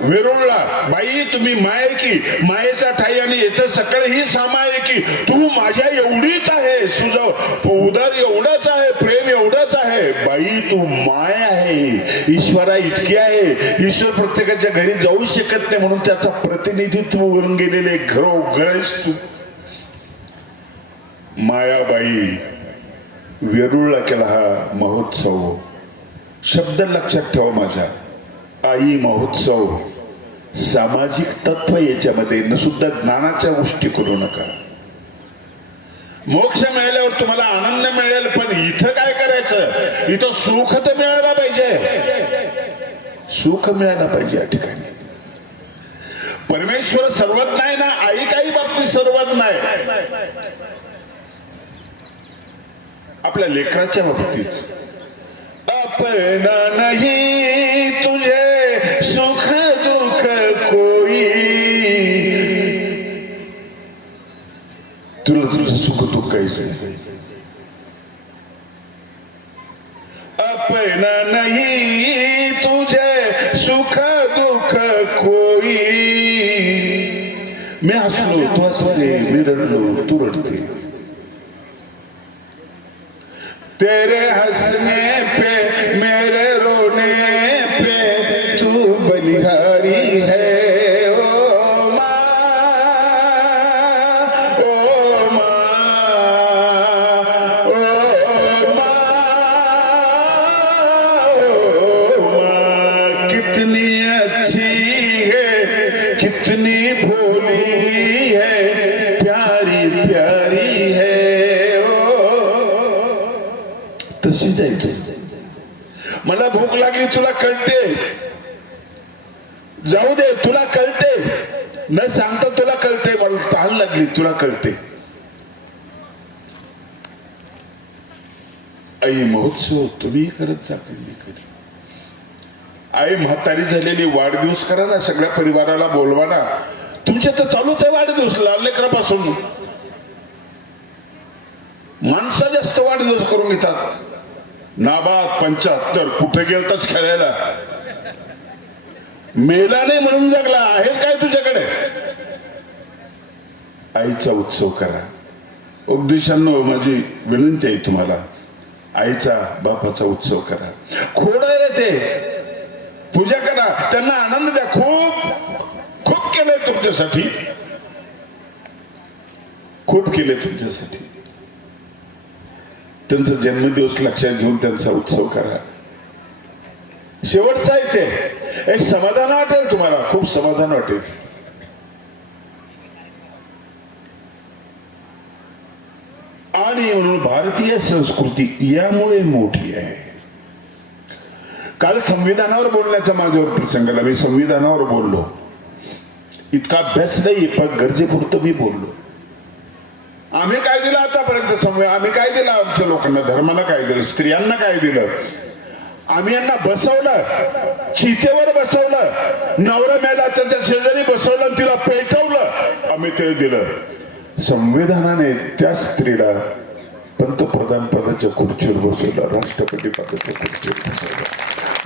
वेरूळला. बाई तुम्ही माय की, मायेचा ठाई आणि येतं सकळ ही सामाय की. तू माझ्या एवढीच आहेस, तुझं उदर एवढंच आहे, प्रेम एवढंच आहे. बाई तू माय आहे, ईश्वरा इतकी आहे. ईश्वर प्रत्येकाच्या घरी जाऊ शकत नाही, म्हणून त्याचा प्रतिनिधित्व करून गेलेले घरोघर आहेस तू. मायाबाई वेरूळला केला हा महोत्सव. शब्द लक्षात ठेवा माझ्या. आई महोत्सव. सामाजिक तत्व याच्यामध्ये न सुद्धा ज्ञानाच्या गोष्टी करू नका. मोक्ष मिळाल्यावर तुम्हाला आनंद मिळेल, पण इथं काय करायचं? इथं सुख तर मिळायला पाहिजे, सुख मिळायला पाहिजे. या ठिकाणी परमेश्वर सर्वज्ञ आहे ना, आई काही बाबतीत सर्वज्ञ आहे. आपल्या लेकराच्या बाबतीत अपना नहीं तुझे सुख दुख कोई. तुला तुझं सुख दुःख काहीच नाही. अपना नहीं तुझे सुख दुख कोई. मी हसलो तू हसते, मी रडलो तू रडते. तेरे हंसने पे मेरे रोने पे तू बलिहारी है. ओ माँ, ओ माँ, ओ माँ, ओ माँ. कितनी अच्छी है, कितनी भोली है, प्यारी प्यारी है. तशी जायचो. मला भूक लागली तुला कळते, जाऊ दे तुला कळते, न सांगता तुला कळते. मला तहान लागली तुला कळते. आई महोत्सव तुम्ही करत जा, मी कधी. आई म्हातारी झालेली, वाढदिवस करा ना, सगळ्या परिवाराला बोलवा ना. तुमच्या तर चालूच आहे वाढदिवस लहान लेकरापासून. माणसं जास्त वाढदिवस करून घेतात. नाबाद 75 कुठे गेलताच खेळायला. मेला नाही म्हणून जगला आहेच काय तुझ्याकडे. आईचा उत्सव करा. उपदेशांनो माझी विनंती आहे तुम्हाला, आईचा बापाचा उत्सव करा. खोड रे ते पूजा करा, त्यांना आनंद द्या. खूप खूप केलंय तुमच्यासाठी, खूप केले तुमच्यासाठी. त्यांचा जन्मदिवस लक्षात घेऊन त्यांचा उत्सव करा. शेवटचा इथे एक समाधान वाटेल तुम्हाला, खूप समाधान वाटेल. आणि म्हणून भारतीय संस्कृती यामुळे मोठी आहे. काल संविधानावर बोलण्याचा माझ्यावर प्रसंग आला. मी संविधानावर बोललो, इतका अभ्यास नाही पण गरजेपुरतं मी बोललो. आम्ही काय दिलं आतापर्यंत आम्ही काय दिलं आमच्या लोकांना? धर्माला काय दिलं? स्त्रियांना काय दिलं? आम्ही यांना बसवलं, चितेवर बसवलं, नवरा मेला त्याच्या शेजारी बसवलं, तिला पेटवलं, आम्ही ते दिलं. संविधानाने त्या स्त्रीला पंतप्रधान पदाच्या खुर्चीवर बसवलं, राष्ट्रपती पदाच्या खुर्चीवर बसवलं.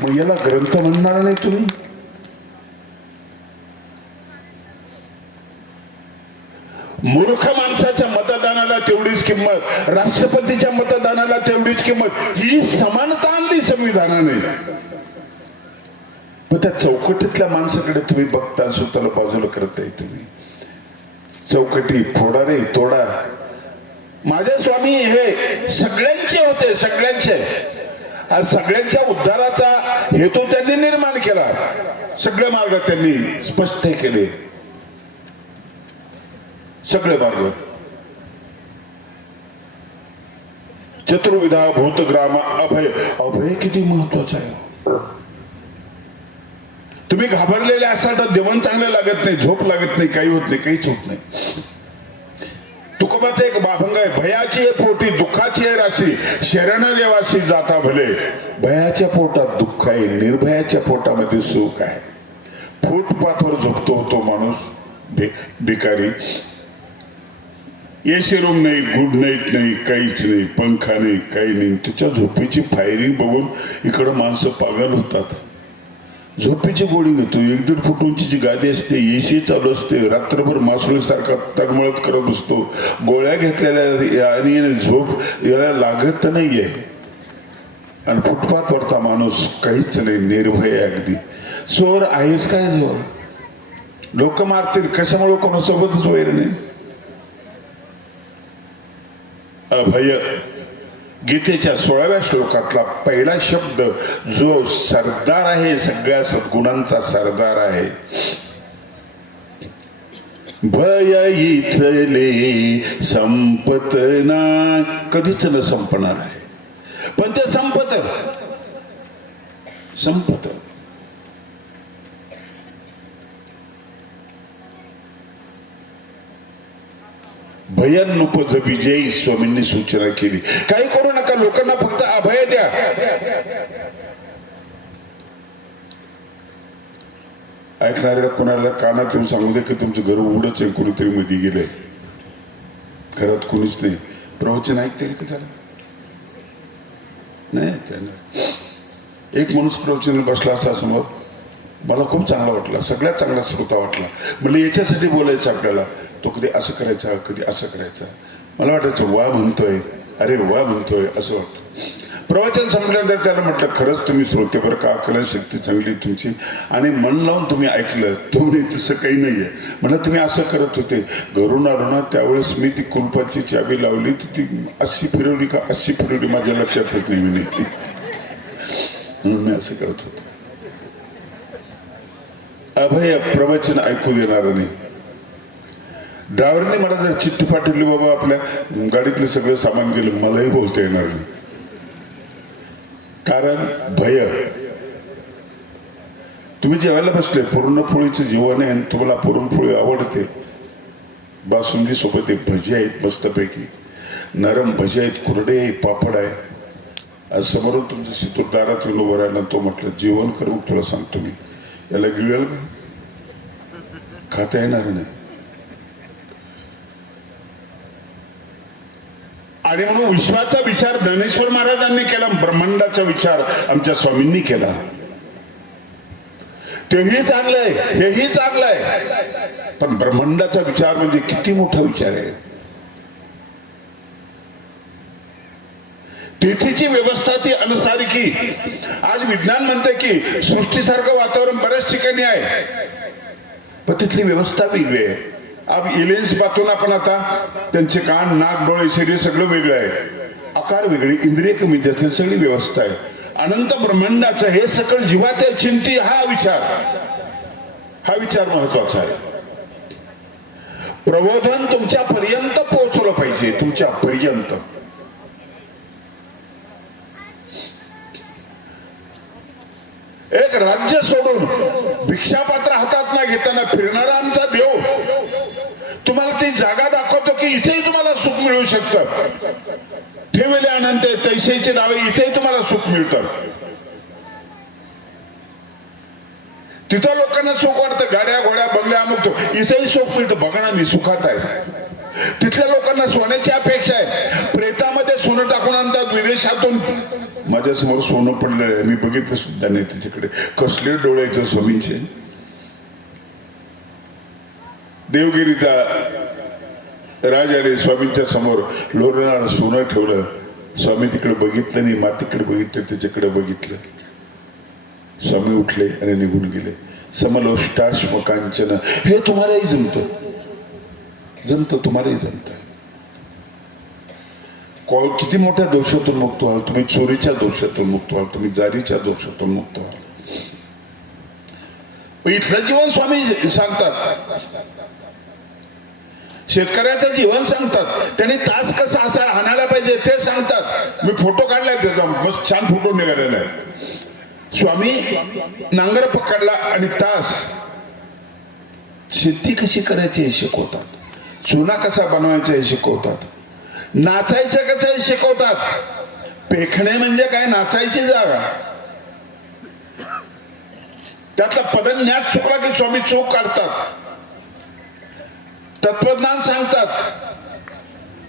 मग याला ग्रंथ म्हणणार नाही तुम्ही? मूर्ख माणसाच्या मतदानाला तेवढीच किंमत, राष्ट्रपतीच्या मतदानाला तेवढीच किंमत. ही समानता आणली संविधानाने. पण त्या चौकटीतल्या माणसाकडे तुम्ही बघता, स्वतःला बाजूला करताय तुम्ही. चौकटी फोडा रे तोडा. माझे स्वामी हे सगळ्यांचे होते, सगळ्यांचे. आज सगळ्यांच्या उद्धाराचा हेतू त्यांनी निर्माण केला. सगळे मार्ग त्यांनी स्पष्ट केले, सगळे मार्ग. चतुर्विधा भूतग्राम अभय. अभय किती महत्वाचं आहे. तुम्ही घाबरलेले असाल तर जेवण चांगलं लागत नाही, झोप लागत नाही, काही होत नाही, काहीच होत नाही. तुकोबाचा एक अभंग आहे, भयाची आहे पोटी दुःखाची आहे राशी, शरण देवाशी जाता भले. भयाच्या पोटात दुःख आहे, निर्भयाच्या पोटामध्ये सुख आहे. फुटपाथवर झोपतो तो माणूस भिकारी. एसी रूम नाही, गुड नाईट नाही, काहीच नाही, पंखा नाही, काही नाही. त्याच्या झोपेची फायरिंग बघून इकडं माणसं पागल होतात. झोपेची गोळी घेतो, 1-1.5 फूट उंचीची गादी असते, एसी चालू असते, रात्रभर मासुळीसारखा तळमळत करत बसतो. गोळ्या घेतलेल्या आणि झोप याला लागत नाहीये. आणि फुटपाथवरचा माणूस काहीच नाही, निर्भय अगदी. चोर आहेच काय चोर? लोक मारतील कशामुळे, कोणासोबतच वैर नाही. अभय गीतेच्या 16व्या श्लोकातला पहिला शब्द जो सरदार आहे, सगळ्या सद्गुणांचा सरदार आहे. भय इथले संपत ना, कधीच न संपणार आहे, पण ते संपत. भयानुपजविजयी स्वामींनी सूचना केली. काही करू नका, लोकांना फक्त अभय द्या. ऐकणाऱ्या कोणाला कानात येऊन सांगू दे की तुमचं घर उघडच आहे, कोणीतरी मध्ये गेलंय, घरात कोणीच नाही. प्रवचन ऐकते का त्याला? नाही त्याला. एक माणूस प्रवचन बसला असा समोर, मला खूप चांगला वाटला, सगळ्यात चांगला श्रोता वाटला. म्हणजे याच्यासाठी बोलायचं आपल्याला. तो कधी असं करायचा, कधी असं करायचा. मला वाटायचं वा म्हणतोय, अरे वा म्हणतोय, असं वाटतं. प्रवचन संपल्यानंतर त्याला म्हटलं, खरंच तुम्ही श्रोते बरं का, अकलन शक्ती चांगली तुमची, आणि मन लावून तुम्ही ऐकलं. तुम्ही तसं काही नाहीये. म्हणलं तुम्ही असं करत होते. घरून आलो ना त्यावेळेस मी ती कुलपाची चाबी लावली, ती अशी फिरवली का अशी फिरवली माझ्या लक्षातच नाही. म्हणून मी असं करत होतो. अभय प्रवचन ऐकू देणार नाही. ड्रायव्हरने मला जर चिठ्ठी पाठवली, बाबा आपल्या गाडीतलं सगळं सामान गेलं, मलाही बोलता येणार नाही. कारण भय. तुम्ही जेवायला बसले, पुरणपोळीचं जेवण आहे, तुम्हाला पुरणपोळी आवडते, बासुंदी सोबत एक भजी आहेत मस्तपैकी, नरम भजी आहेत, कुरडे आहेत, पापड आहे. समोरून तुमच्या सितूर दारात येऊन उभं राहिला. तो म्हटलं जेवण करून तुला सांगतो मी, याला गिळेल का? खाता येणार नाही. आणि म्हणून विश्वाचा विचार ज्ञानेश्वर महाराजांनी केला, ब्रह्मांडाचा विचार आमच्या स्वामींनी केला. तेही चांगलं आहे, हेही चांगलं आहे, पण ब्रह्मांडाचा विचार म्हणजे किती मोठा विचार आहे. तिथीची व्यवस्था ती अनुसारिकी. आज विज्ञान म्हणते की सृष्टीसारखं वातावरण बऱ्याच ठिकाणी आहे, पण तिथली व्यवस्था वेगळी आहे. अब एलियन्स पाहतो ना आपण आता, त्यांचे कान, नाक, डोळे, शरीर सगळं वेगळं आहे, आकार वेगळे, इंद्रिय कमी जास्त, सगळी व्यवस्था आहे. अनंत ब्रह्मांडाचं हे सकळ जीवात चिंती, हा विचार महत्वाचा आहे. प्रबोधन तुमच्या पर्यंत पोहोचलं पाहिजे, तुमच्या पर्यंत. एक राज्य सोडून भिक्षापात्र हातात ना घेताना फिरणारा आमचा देव तुम्हाला ती जागा दाखवतो की इथेही तुम्हाला सुख मिळू शकतं. ठेवले अनंत तैसेची नावे, इथेही तुम्हाला सुख मिळतं. तिथं लोकांना सुख वाटतं, गाड्या घोड्या बंगल्या अमुक, इथेही सुख मिळतं. बघा ना, मी सुखात आहे. तिथल्या लोकांना सोन्याची अपेक्षा आहे, प्रेतामध्ये सोनं टाकून आणतात विदेशातून. माझ्यासमोर सोनं पडलेलं आहे, मी बघितलं सुद्धा नाही तिच्याकडे. कसले डोळे आहेत स्वामींचे. देवगिरीचा राजाने स्वामींच्या समोर लोणाला सोनं ठेवलं. स्वामी तिकडे बघितलं नाही, मातीकडे बघितलं, त्याच्याकडे बघितलं. स्वामी उठले आणि निघून गेले. समलोष्टाश्म कांचन. हे तुम्हालाही जमतं, तुम्हालाही जमतं. किती मोठ्या दोषातून मुक्त व्हाल तुम्ही. चोरीच्या दोषातून मुक्त व्हाल तुम्ही, जारीच्या दोषातून मुक्त व्हाल. इथलं जीवन स्वामी सांगतात, शेतकऱ्याचं जीवन सांगतात. त्यांनी तास कसा असा आणायला पाहिजे ते सांगतात. मी फोटो काढलाय त्याचा, मस्त छान फोटो निघालेला आहे. स्वामी नांगर पकडला आणि तास शेती कशी करायची हे शिकवतात. चुना कसा बनवायचा हे शिकवतात, नाचायचं कसं हे शिकवतात. पेखणे म्हणजे काय, नाचायची जागा. त्यातला पदन्यास चुकला की स्वामी चूक काढतात, तत्वज्ञान सांगतात,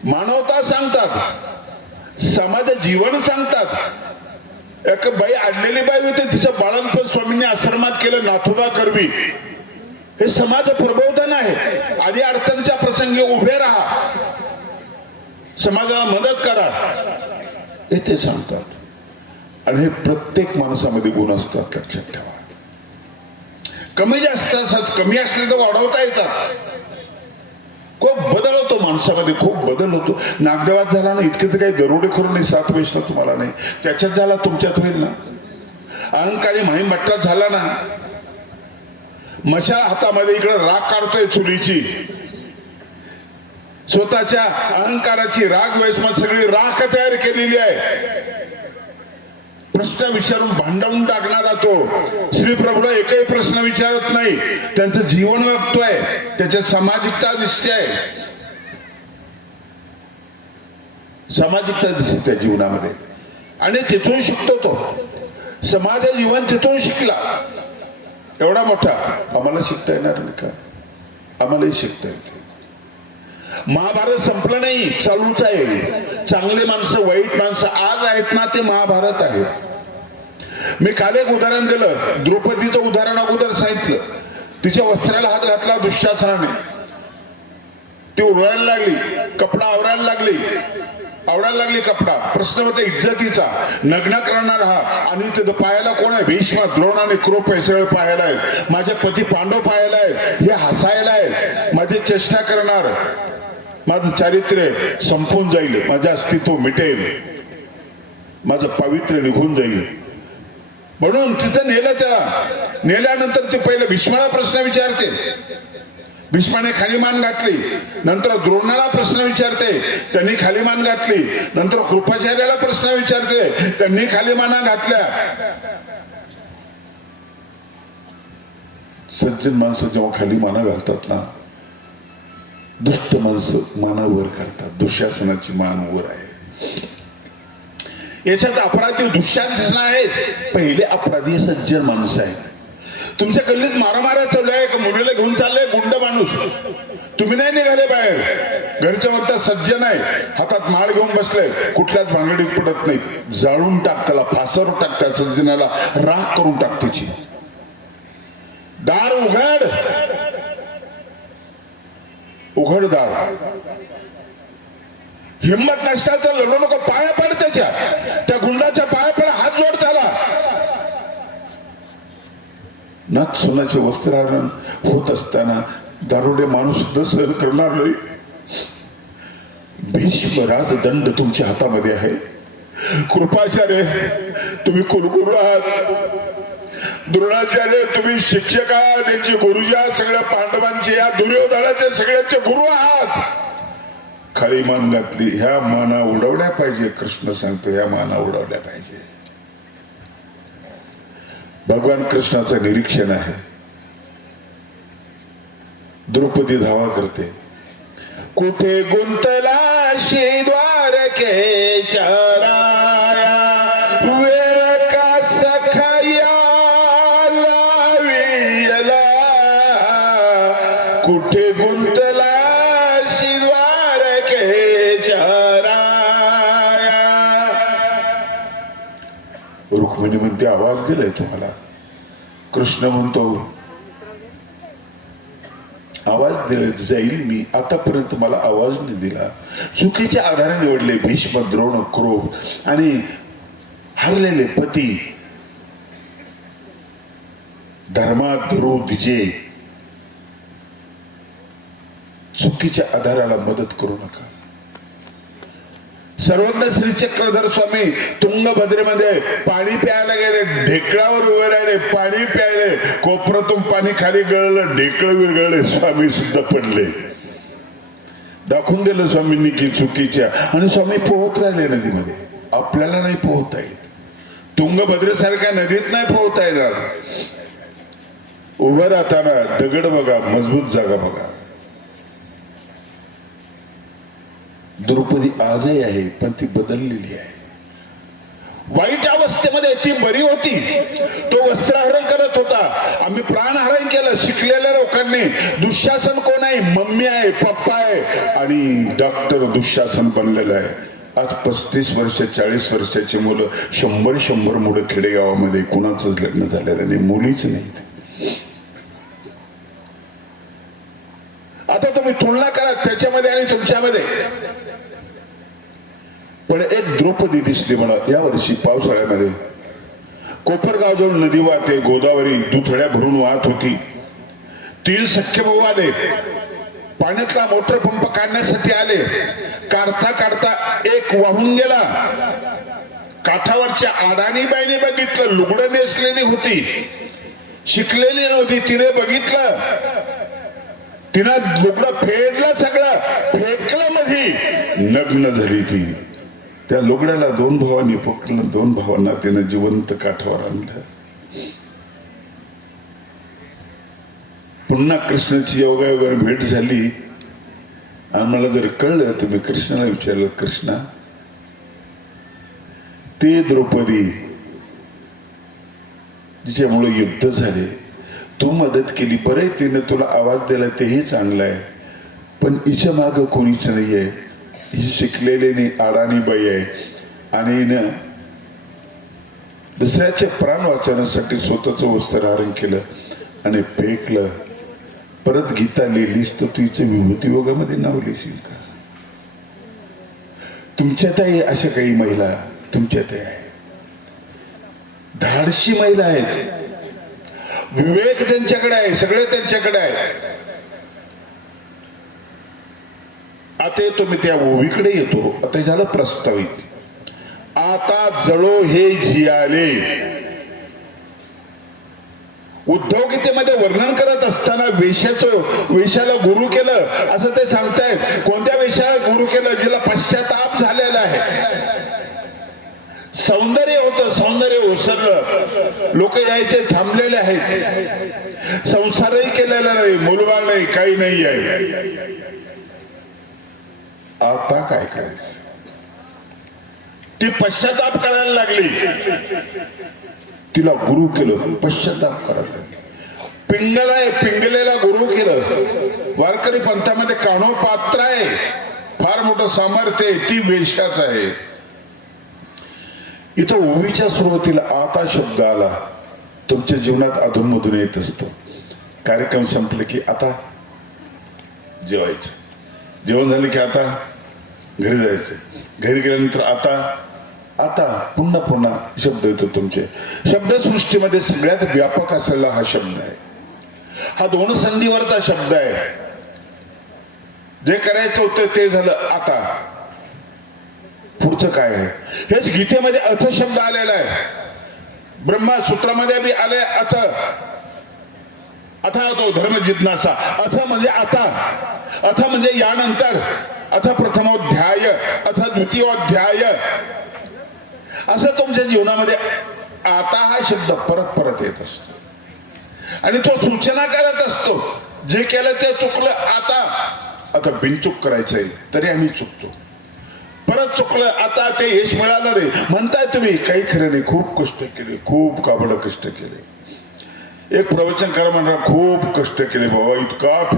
मानवता सांगतात, समाज जीवन सांगतात. एक बाई आणलेली बाई होती, तिचं बाळंतपण स्वामींनी आश्रमात केलं, नाथोबा करवी. हे समाज प्रबोधन आहे. आधी अडचणीच्या प्रसंगी उभे राहा, समाजाला मदत करा, हे ते सांगतात. आणि हे प्रत्येक माणसामध्ये गुण असतात, लक्षात ठेवा. कमी जास्त असतात, कमी असले तर वाढवता येतात. खूप बदल होतो माणसामध्ये, खूप बदल होतो. नागदेवात झाला ना, इतके तर काही दरोडे करून नाही, 7 वैष्णव तुम्हाला नाही, त्याच्यात झाला तुमच्यात होईल ना. अहंकारी माहीम भट्टात झाला ना, मशाल हातामध्ये इकडे राग काढतोय चुलीची, स्वतःच्या अहंकाराची राग वेसमा सगळी राख तयार केलेली आहे. प्रश्न विचारून भांडवून टाकणारा तो श्री प्रभूला एकही प्रश्न विचारत नाही. त्यांचं जीवन बघतोय, त्याच्यात सामाजिकता दिसते आहे, सामाजिकता दिसते त्या जीवनामध्ये. आणि तिथून शिकतो तो, समाज जीवन तिथून शिकला. एवढा मोठा आम्हाला शिकता येणार नाही का? आम्हालाही शिकता येते. महाभारत संपलं नाही, चालूच आहे. चांगले माणसं, वाईट माणसं आज आहेत ना, ते महाभारत आहे. मी काल एक उदाहरण दिलं, द्रौपदीचं उदाहरण अगोदर सांगितलं. तिच्या वस्त्राला हात घातला दुःशासनाने, ती उडवायला लागली, कपडा आवरायला लागली कपडा. प्रश्न होता इज्जतीचा, नग्न करणार हा. आणि तिथं पायाला कोण आहे? भीष्म, द्रोण आणि कृप हे सगळे पाहायला आहेत. माझे पती पांडव पाहायला आहेत, हे हसायला आहेत, माझी चेष्टा करणार, माझं चारित्र्य संपून जाईल, माझं अस्तित्व मिटेल, माझं पावित्र्य निघून जाईल. म्हणून तिथं नेलं. त्याला नेल्यानंतर ते पहिले भीष्माला प्रश्न विचारते, भीष्माने खाली मान घातली. नंतर द्रोणाला प्रश्न विचारते, त्यांनी खाली मान घातली. नंतर कृपाचार्याला प्रश्न विचारते, त्यांनी खाली माना घातल्या. सज्जन माणसं जेव्हा खाली माना घालतात ना, दुष्ट माणसं माना वर करतात. दुःशासनाची मान वर आहे. याच्यात अपराधी दुःशासन आहेच, पहिले अपराधी सज्जन माणूस आहेत. तुमच्या गल्लीत मारामारा चालू आहे, का मुलीला घेऊन चाललंय गुंड माणूस, तुम्ही नाही निघाले बाहेर, घरच्या वरता सज्जन आहे, हातात माळ घेऊन बसले, कुठल्याच भांगडीत पडत नाही, जाळून टाक त्याला, फासावर टाक त्या सज्जनाला, राख करून टाक तिची. दार उघड, उघड दार. हिंमत नसता तर लढू नको, पाया पड त्याच्या, त्या गुंडाच्या पाया पड, हात जोड त्याला. नाथ सोन्याचे वस्त्रहरण होत असताना दारुडे माणूस सुद्धा सहन करणार नाही. भीष्म राजदंड तुमच्या हातामध्ये आहे. कृपाचार्य तुम्ही कुलगुरू आहात, द्रोणाचार्य तुम्ही शिक्षक आहात, त्यांचे गुरुजी आहात, सगळ्या पांडवांचे, या दुर्योधनाचे सगळ्यांचे गुरु आहात. खाली मान घातली, ह्या माना उडवल्या पाहिजे. कृष्ण सांगतो, ह्या माना उडवल्या पाहिजे. भगवान कृष्णाचं निरीक्षण आहे. द्रौपदी धावा करते, कुठे गुंतला श्री द्वारकेच्या राया, वेळ का सखया लाविला, कुठे गुंतला श्री द्वारकेच्या राया. रुक्मिणी म्हणते, आवाज दिलाय तुम्हाला. कृष्ण म्हणतो, आवाज दिला जाईल मी, आतापर्यंत मला आवाज नाही दिला. चुकीच्या आधारे निवडले भीष्म, द्रोण, क्रोध आणि हरलेले पती. धर्मात धरू दिजे, चुकीच्या आधाराला मदत करू नका. सर्वज्ञ श्री चक्रधर स्वामी तुंगभद्रेमध्ये पाणी प्यायला गेले, ढेकळावर उभे राहिले, पाणी प्यायले, कोपऱ्यातून पाणी खाली गळलं, ढेकळ विरघळले, स्वामी सुद्धा पडले. दाखवून दिलं स्वामींनी की चुकीच्या. आणि स्वामी पोहत राहिले नदीमध्ये. आपल्याला नाही पोहता येत, तुंगभद्रेसारख्या नदीत नाही पोहता येणार. उभं राहताना दगड बघा, मजबूत जागा बघा. द्रौपदी आजही आहे, पण ती बदललेली आहे. वाईट अवस्थेमध्ये ती बरी होती. तो वस्त्रहरण करत होता, आम्ही प्राणहरण केलं. शिकलेल्या लोकांनी दुःशासन कोण आहे? मम्मी आहे, पप्पा आहे आणि डॉक्टर दुःशासन बनलेलं आहे. आज 35 वर्ष 40 वर्षाची मुलं, 100 मुलं खेडेगावामध्ये कुणाचंच लग्न झालेलं नाही, मुलीच नाही. आता तुम्ही तुलना करा त्याच्यामध्ये आणि तुमच्यामध्ये. पण एक द्रौपदी दिसली मला या वर्षी पावसाळ्यामध्ये. कोपरगाव जवळ नदी वाहते, गोदावरी दुथड्या भरून वाहत होती. 3 सख्खे भाऊ आले, पाण्यातला मोटर पंप काढण्यासाठी आले. काढता काढता एक वाहून गेला. काठावरच्या अडाणी बाईने बघितलं, लुगडं नेसलेली होती, शिकलेली नव्हती. तिने बघितलं, तिनं लुगडं फेडलं, सगळं फेकलं मधी, नग्न झाली ती. त्या लुगड्याला 2 भावांनी पकडलं, 2 भावांना तिनं जिवंत काठावर आणलं. पुन्हा कृष्णाची योगायोगा भेट झाली आणि मला जर कळलं, तुम्ही कृष्णाला विचारलं, कृष्णा ते द्रौपदी जिच्यामुळे युद्ध झाले, तू मदत केली, बरं तिने तुला आवाज दिला तेही चांगलं आहे, पण हिच्या मागं कोणीच नाही आहे. ही शिकलेली नाही, अडाणी बाई आहे आणि दुसऱ्याचे प्राण वाचवण्यासाठी स्वतःचं वस्त्रहरण केलं आणि फेकलं. परत गीता लिहिलीस तर तुझं विभूती योगामध्ये नाव लिहिशील का? तुमच्यातही अशा काही महिला तुमच्यातही आहे, धाडशी महिला आहेत, विवेक त्यांच्याकडे आहे, सगळे त्यांच्याकडे आहे. आता येतो मी त्या ओवीकडे येतो. आता झालं प्रस्तावित. आता जळो हे झियाले. उद्धव गीतेमध्ये वर्णन करत असताना वेशाला गुरु केलं असं ते सांगतायत. कोणत्या वेशाला गुरु केलं? जिला पश्चाताप झालेला आहे. सौंदर्य होतं, सौंदर्य ओसरलं, लोक यायचे थांबलेले आहेत. संसारही केलेला नाही, मुलबाळ नाही, काही नाही आहे. आता काय करायचं? ती पश्चाताप करायला लागली. तिला गुरु केलं, पश्चाताप करायला लागली. पिंगला आहे, पिंगलेला गुरु केलं. वारकरी पंथामध्ये कान्हो पात्र आहे, फार मोठं सामर्थ्य आहे, ती वेश्याच आहे. इथं ओवीच्या सुरुवातीला आता शब्द आला. तुमच्या जीवनात अधूनमधून येत असतो. कार्यक्रम संपले की आता जेवायचं, जेवण झालं की आता घरी जायचं, घरी गेल्यानंतर आता पुन्हा पुन्हा शब्द येतो. तुमचे शब्दसृष्टीमध्ये सगळ्यात व्यापक असलेला हा शब्द आहे. हा 2 संधीवरचा शब्द आहे. जे करायचं होतं ते झालं. आता पुढचं काय आहे? हेच गीतेमध्ये अथ शब्द आलेला आहे. ब्रह्मसूत्रामध्ये बी आले अथ. अथा तो धर्म जिज्ञासा. अथ म्हणजे आता, अथ म्हणजे यानंतर, अथ प्रथमोध्याय, अथ द्वितीयोध्याय. असं तुमच्या जीवनामध्ये आता हा शब्द परत परत येत असतो आणि तो सूचना करत असतो. जे केलं ते चुकलं, आता बिनचूक करायचंय तरी आम्ही चुकतो. परत चुकलं, आता ते यश मिळालं नाही म्हणताय तुम्ही, काही खरं नाही. खूप कष्ट केले, खूप काबड कष्ट केले. एक प्रवचन करा म्हणा, खूप कष्ट केले बाबा, इतका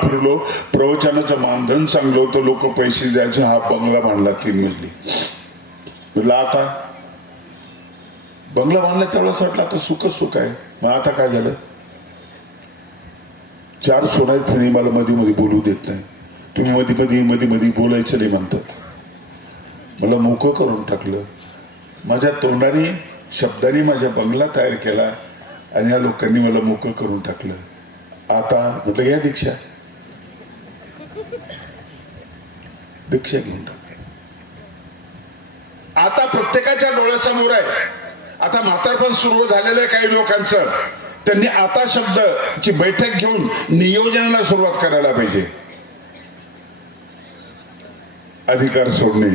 फिरलो, प्रवचनाचं मानधन चांगलं होतं, लोक पैसे द्यायचे. हा बंगला बांधला 3 मजली. म्हटलं आता बंगला बांधला त्यावेळेस वाटलं आता सुख आहे. मग आता काय झालं? 4 सोनाई फणी मला मध्ये बोलू देत नाही. तुम्ही मध्ये बोलायचं नाही म्हणतात. मला मोकळं करून टाकलं. माझ्या तोंडाने शब्दाने माझ्या बंगला तयार केला आणि या लोकांनी मला मोकळं करून टाकलं. आता म्हटलं घ्या दीक्षा घेऊन टाक. आता प्रत्येकाच्या डोळ्यासमोर आहे. आता म्हातारपण सुरू झालेलं आहे काही लोकांचं. त्यांनी आता शब्दची बैठक घेऊन नियोजनाला सुरुवात करायला पाहिजे. अधिकार सोडणे.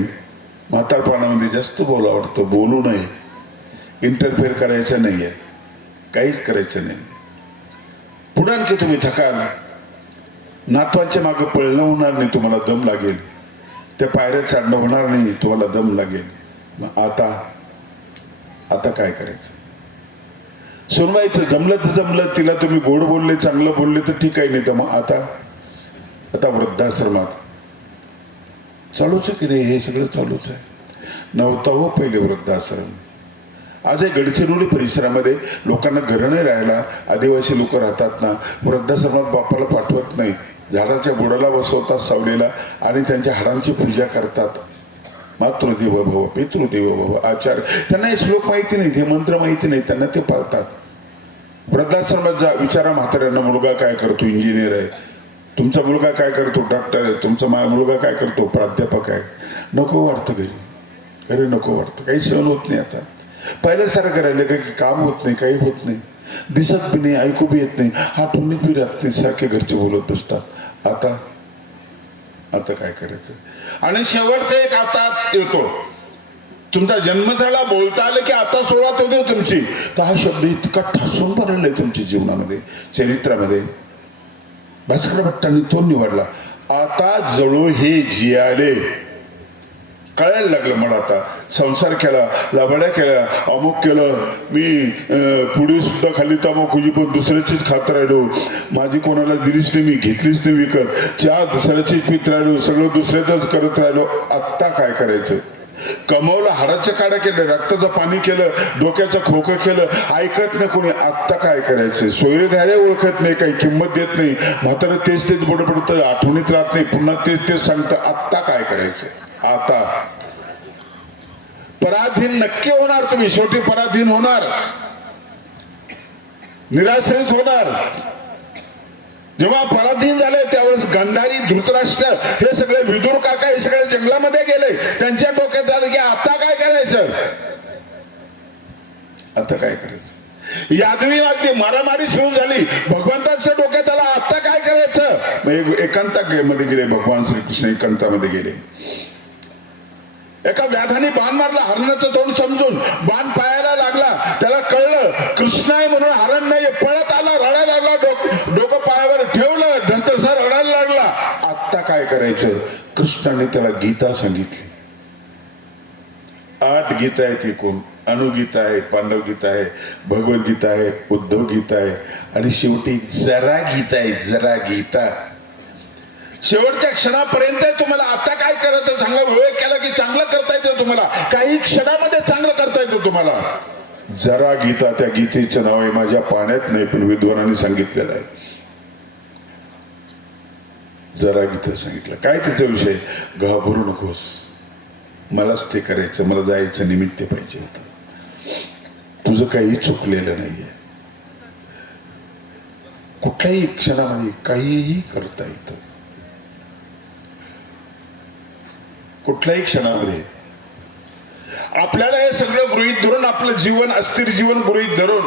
म्हातारपणामध्ये जास्त बोलावं वाटतं, बोलू नये, इंटरफेअर करायचं नाहीये, काहीच करायचं नाही. पुढे आणखी तुम्ही थकाल, नातवांच्या मागे पळणं होणार नाही, तुम्हाला दम लागेल. त्या पायऱ्या चढणं होणार नाही, तुम्हाला दम लागेल. मग आता काय करायचं? सुनवायचं. जमलं तर जमलं, तिला तुम्ही गोड बोलले, चांगलं बोलले तर ठीक आहे, नाही तर मग आता वृद्धाश्रमात चालूच आहे की नाही? हे सगळं चालूच आहे. नव्हता हो पहिले वृद्धाश्रम. आज हे गडचिरोली परिसरामध्ये लोकांना घरं नाही राहायला, आदिवासी लोक राहतात ना, वृद्धाश्रमात बापाला पाठवत नाही, झाडाच्या बुडाला बसवतात सावलीला आणि त्यांच्या हाडांची पूजा करतात. मातृदेव भव, पितृदेव भव, आचार्य. त्यांना हे श्लोक माहिती नाही, हे मंत्र माहिती नाही, त्यांना ते पाळतात. वृद्धाश्रमात जा, विचारा म्हाताऱ्यांना, मुलगा काय करतो? इंजिनियर आहे. तुमचा मुलगा काय करतो? डॉक्टर आहे. तुमचा मुलगा काय करतो? प्राध्यापक आहे. नको वाटतं घरी नको वाटतं, काही सहन होत नाही. आता पहिल्यासारखं राहिलं की काम होत नाही, काही होत नाही, दिसत बी नाही, ऐकू बी येत नाही, आठवणीत बी राहत नाही, सारखे घरचे बोलत बसतात. आता काय करायचं? आणि शेवटचा एक आता येतो, तुमचा जन्म झाला, बोलता आलं की आता सुरुवात होते तुमची. तर हा शब्द इतका ठासून भरलेला आहे तुमच्या जीवनामध्ये, चरित्रामध्ये. भास्कर भट्टांनी तो निवडला. आता जळू हे जियाले. कळायला लागलं मला, आता संसार केला, लाभाड्या केल्या, अमुक केलं, मी पुढे सुद्धा खाल्ली तंबाखूची, पण दुसऱ्याचीच खात राहिलो, माझी कोणाला दिलीच नाही, मी घेतलीच नाही विकत, चहा दुसऱ्याचीच पित राहिलो, सगळं दुसऱ्याच करत राहिलो. आत्ता काय करायचं? कमवलं, हाडाच्या काड्या केलं, रक्ताचं पाणी केलं, डोक्याचं खोकं केलं, ऐकत नाही कोणी. आत्ता काय करायचं? सोयरेधारे ओळखत नाही, काही किंमत देत नाही, म्हातारं तेच बडबडतं, आठवणीत राहत नाही, पुन्हा तेच सांगतं. आत्ता काय करायचं? आता पराधीन नक्की होणार तुम्ही, शेवटी पराधीन होणार, निराश्रित होणार. जेव्हा पराधीन झाले त्यावेळेस गांधारी, धृतराष्ट्र, हे सगळे विदुर काका, हे सगळे जंगलामध्ये गेले. त्यांच्या डोक्यात झालं की आता काय करायचं? आता काय करायचं? यादवी वाजली, मारामारी सुरू झाली, भगवंताच्या डोक्यात आला आता काय करायचं? एकांतामध्ये गेले भगवान श्रीकृष्ण, एकांतामध्ये गेले. एका व्याधाने बाण मारला, हरणाचं तोंड समजून बाण पायाला लागला. त्याला कळलं कृष्ण आहे म्हणून हरण नाही, पळत आला, रडायला लागला, डोकं पायावर ठेवलं, ढंटसर रडायला लागला. आत्ता काय करायचं? कृष्णाने त्याला गीता सांगितली. 8 गीता आहेत एकूण. अनुगीता आहे, पांडव गीता आहे, भगवद्गीता आहे, उद्धव गीता आहे, आणि शेवटी जरा गीता आहे, जरा गीता. शेवटच्या क्षणापर्यंत तुम्हाला आता काय करायचं सांगा. विवेक केला की चांगलं करता येतं तुम्हाला, काही क्षणामध्ये चांगलं करता येतं तुम्हाला. जरा गीता, त्या गीतेचं नाव आहे, माझ्या पाण्यात नाही पण विद्वानांनी सांगितलेलं आहे. जरा गीता सांगितलं. काय त्याचा विषय? घाबरू नकोस, मलाच ते करायचं, मला जायचं निमित्त पाहिजे होतं, तुझं काही चुकलेलं नाहीये, कुठल्याही क्षणामध्ये काहीही करता येतं, कुठल्याही क्षणामध्ये. आपल्याला हे सगळं गृहीत धरून, आपलं जीवन, अस्थिर जीवन गृहीत धरून,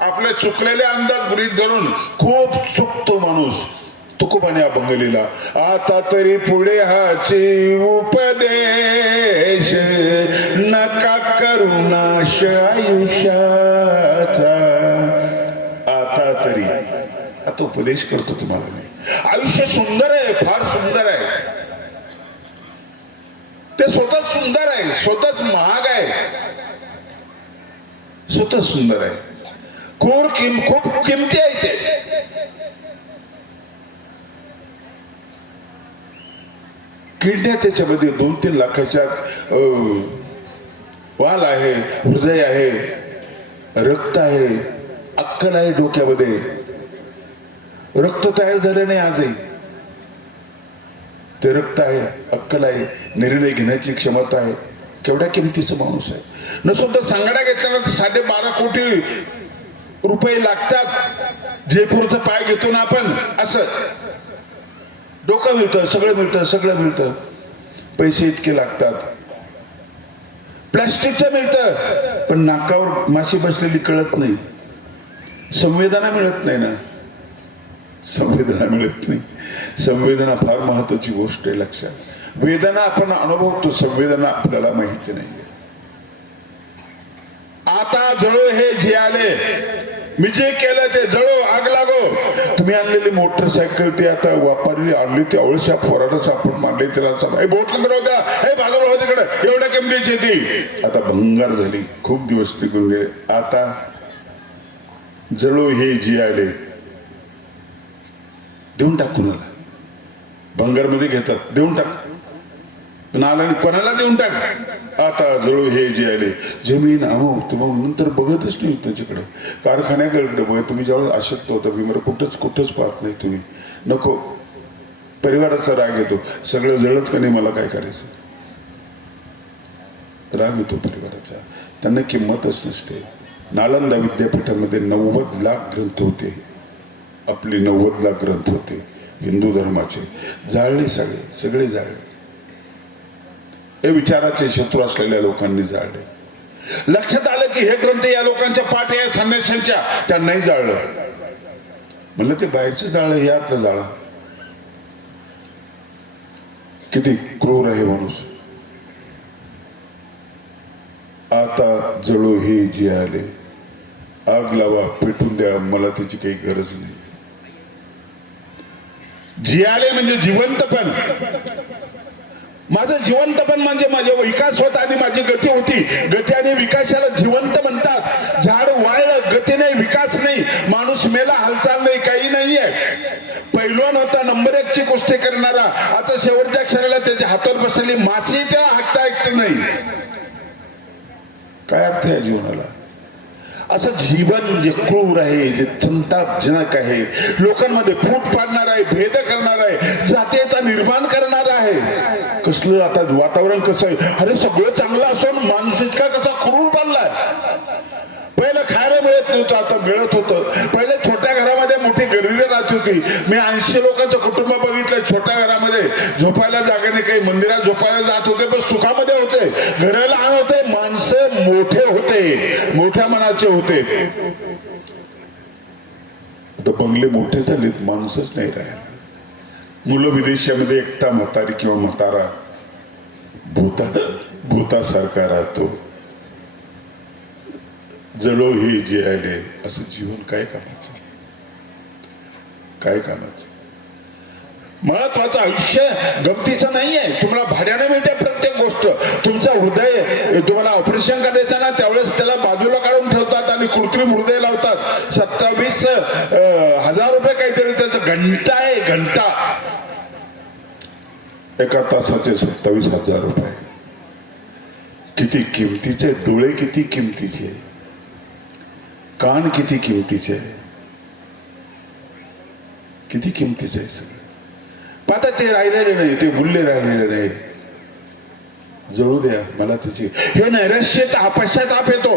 आपले चुकलेले अंदाज गृहीत धरून खूप चुकतो माणूस. तुकोबाने अभंग आता तरी पुढे हाचे उपदेश, नका करुणाश आयुष्याचा. आता तरी, आता उपदेश करतो तुम्हाला मी. आयुष्य सुंदर आहे, फार सुंदर आहे, ते स्वतःच सुंदर आहे, स्वतःच महाग आहे, स्वतः सुंदर आहे, खूप किमती आहे ते. किडण्या त्याच्यामध्ये 2-3 लाखाच्या वाल आहे, हृदय आहे, रक्त आहे, अक्कल आहे, डोक्यामध्ये रक्त तयार झालं नाही आजही, ते रक्त आहे, अक्कल आहे, निर्णय घेण्याची क्षमता आहे. केवढ्या किमतीचा माणूस आहे. न सुद्धा सांगड्या घेतल्याला 12.5 कोटी रुपये लागतात. जयपूरचा पाय घेतो ना आपण, असं डोकं मिळतं, सगळं मिळतं, सगळं मिळतं, पैसे इतके लागतात. प्लॅस्टिकचं मिळतं पण नाकावर माशी बसलेली कळत नाही, संवेदना मिळत नाही ना, संवेदना मिळत नाही. संवेदना फार महत्वाची गोष्ट आहे लक्षात. वेदना आपण अनुभवतो, संवेदना आपल्याला माहिती नाहीये. आता जळो हे जे आले, मी जे केलं ते जळो, आग लागो. तुम्ही आणलेली मोटरसायकल ती आता वापरली आणली ती अवळशा फोराडच आपण मांडले तिला बोट नंतर होत्या हे बाजार होते तिकडे एवढ्या किमतीची ती आता भंगार झाली. खूप दिवस टिकून गेले. आता जळो हे जी आले देऊन टाक. कुणाला भंगार मध्ये घेतात देऊन टाक. नाला कोणाला देऊन टाक. आता जळू हे जे आले जमीन तुम्ही नंतर बघतच नाही त्याच्याकडे कारखान्याकडे बघ. तुम्ही ज्यावेळेस अशक्त होता भीमर कुठंच पाहत नाही तुम्ही. नको परिवाराचा राग येतो. सगळं जळत का नाही मला काय करायचं राग येतो परिवाराचा. त्यांना किंमतच नसते. नालंदा विद्यापीठामध्ये 90 लाख ग्रंथ होते. आपली 90 लाख ग्रंथ होते हिंदू धर्माचे. जाळले सगळे जाळले. हे विचाराचे शत्रू असलेल्या लोकांनी जाळले. लक्षात आलं की हे ग्रंथ या लोकांच्या पाठ या संन्याशांच्या त्यांनाही जाळलं. म्हणलं ते बाहेरचं जाळलं हे आतलं जाळा. किती क्रूर आहे माणूस. आता जळो हे जे आले आग लावा पेटून द्या मला त्याची काही गरज नाही. जियाले म्हणजे जिवंतपण. माझं जिवंतपण म्हणजे माझा विकास होता आणि माझी गती होती. गती आणि विकासाला जिवंत म्हणतात. झाड वाळलं गती नाही विकास नाही. माणूस मेला हालचाल नाही काही नाहीये. पैलवान होता नंबर 1 ची कुस्ती करणारा आता शेवटच्या क्षणाला त्याच्या हातावर बसलेली माशीच्या हात ऐकत नाही. काय अर्थ आहे जीवनाला. असं जीवन जे क्रूर आहे जे संतापजनक आहे लोकांमध्ये फूट पाडणार आहे भेद करणार आहे जातीयता निर्माण करणार आहे. कसलं आता वातावरण कसं आहे. अरे सगळं चांगलं असून माणूस इतका कसा क्रूर बनलाय. पहिलं खायला मिळत नव्हतं आता मिळत होतं. पहिले छोट्या घरामध्ये मोठी गर्दी राहत होती. मी 80 लोकांचं कुटुंब बघितलं. छोट्या घरामध्ये झोपायला जागा नाही. काही मंदिरात झोपायला जात होते पण सुखामध्ये होते. घर लहान होते माणसं मोठे होते मोठ्या मनाचे होते. आता बंगले मोठे झालेत माणूसच नाही राहिला. मुलं विदेशामध्ये एकटा म्हातारी किंवा म्हातारा भूतासारखा राहतो. जळो हे जे आले असं जीवन काय कामाचं काय कामाचं. महत्वाचं आयुष्य गमतीचं नाहीये. तुम्हाला भाड्याने मिळते प्रत्येक गोष्ट. तुमचं हृदय तुम्हाला ऑपरेशन करायचं ना त्यावेळेस त्याला बाजूला काढून ठेवतात आणि कृत्रिम हृदय लावतात. 27,000 रुपये काहीतरी त्याचं घंटा आहे घंटा. एका तासाचे 27,000 रुपये. किती किमतीचे. डोळे किती किमतीचे. कान किती किमतीचे. किती किमतीचे आहे सगळं. पाहता ते राहिलेले नाही ते मूल्य राहिलेले नाही. जळू द्या मला त्याची. हे नैराश्य पश्चाताप येतो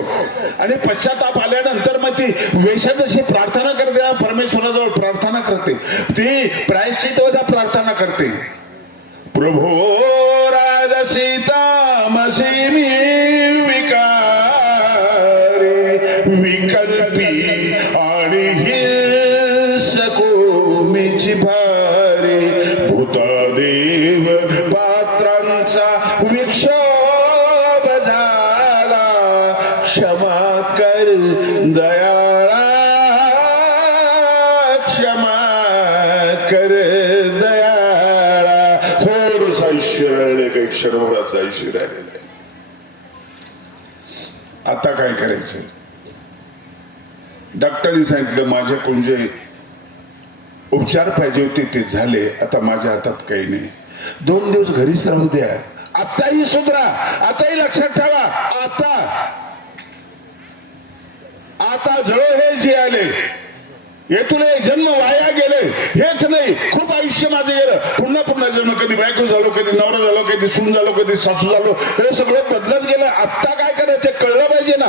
आणि पश्चाताप आल्यानंतर मग ती वेशाची प्रार्थना करते परमेश्वराजवळ प्रार्थना करते. ती प्रायश्चित्ताचा प्रार्थना करते. प्रभो राज सीतामसी मी विकल्पी आणि हिंसको मीची भारे भूतदेव पात्रांचा विक्षोभ झाला क्षमा कर दयाळा क्षमा कर दयाळा. थोडंसं आयुष्य राहिले काही क्षणभराचं आयुष्य राहिलेलं आहे. आता काय करायचं. डॉक्टरनी सांगितलं माझ्याकडून जे उपचार पाहिजे होते ते झाले. आता माझ्या हातात काही नाही. 2 दिवस घरीच राहू द्या. आताही सुधरा. आताही लक्षात ठेवा. आता जळो हे जे आले हे तुला जन्म वाया गेले हेच नाही. खूप आयुष्य माझं गेलं. पुन्हा जन्म कधी बायको झालो कधी नवरा झालो कधी सून झालो कधी सासू झालो. हे सगळं बदलत गेलं. आता काय करायचं कळलं पाहिजे ना.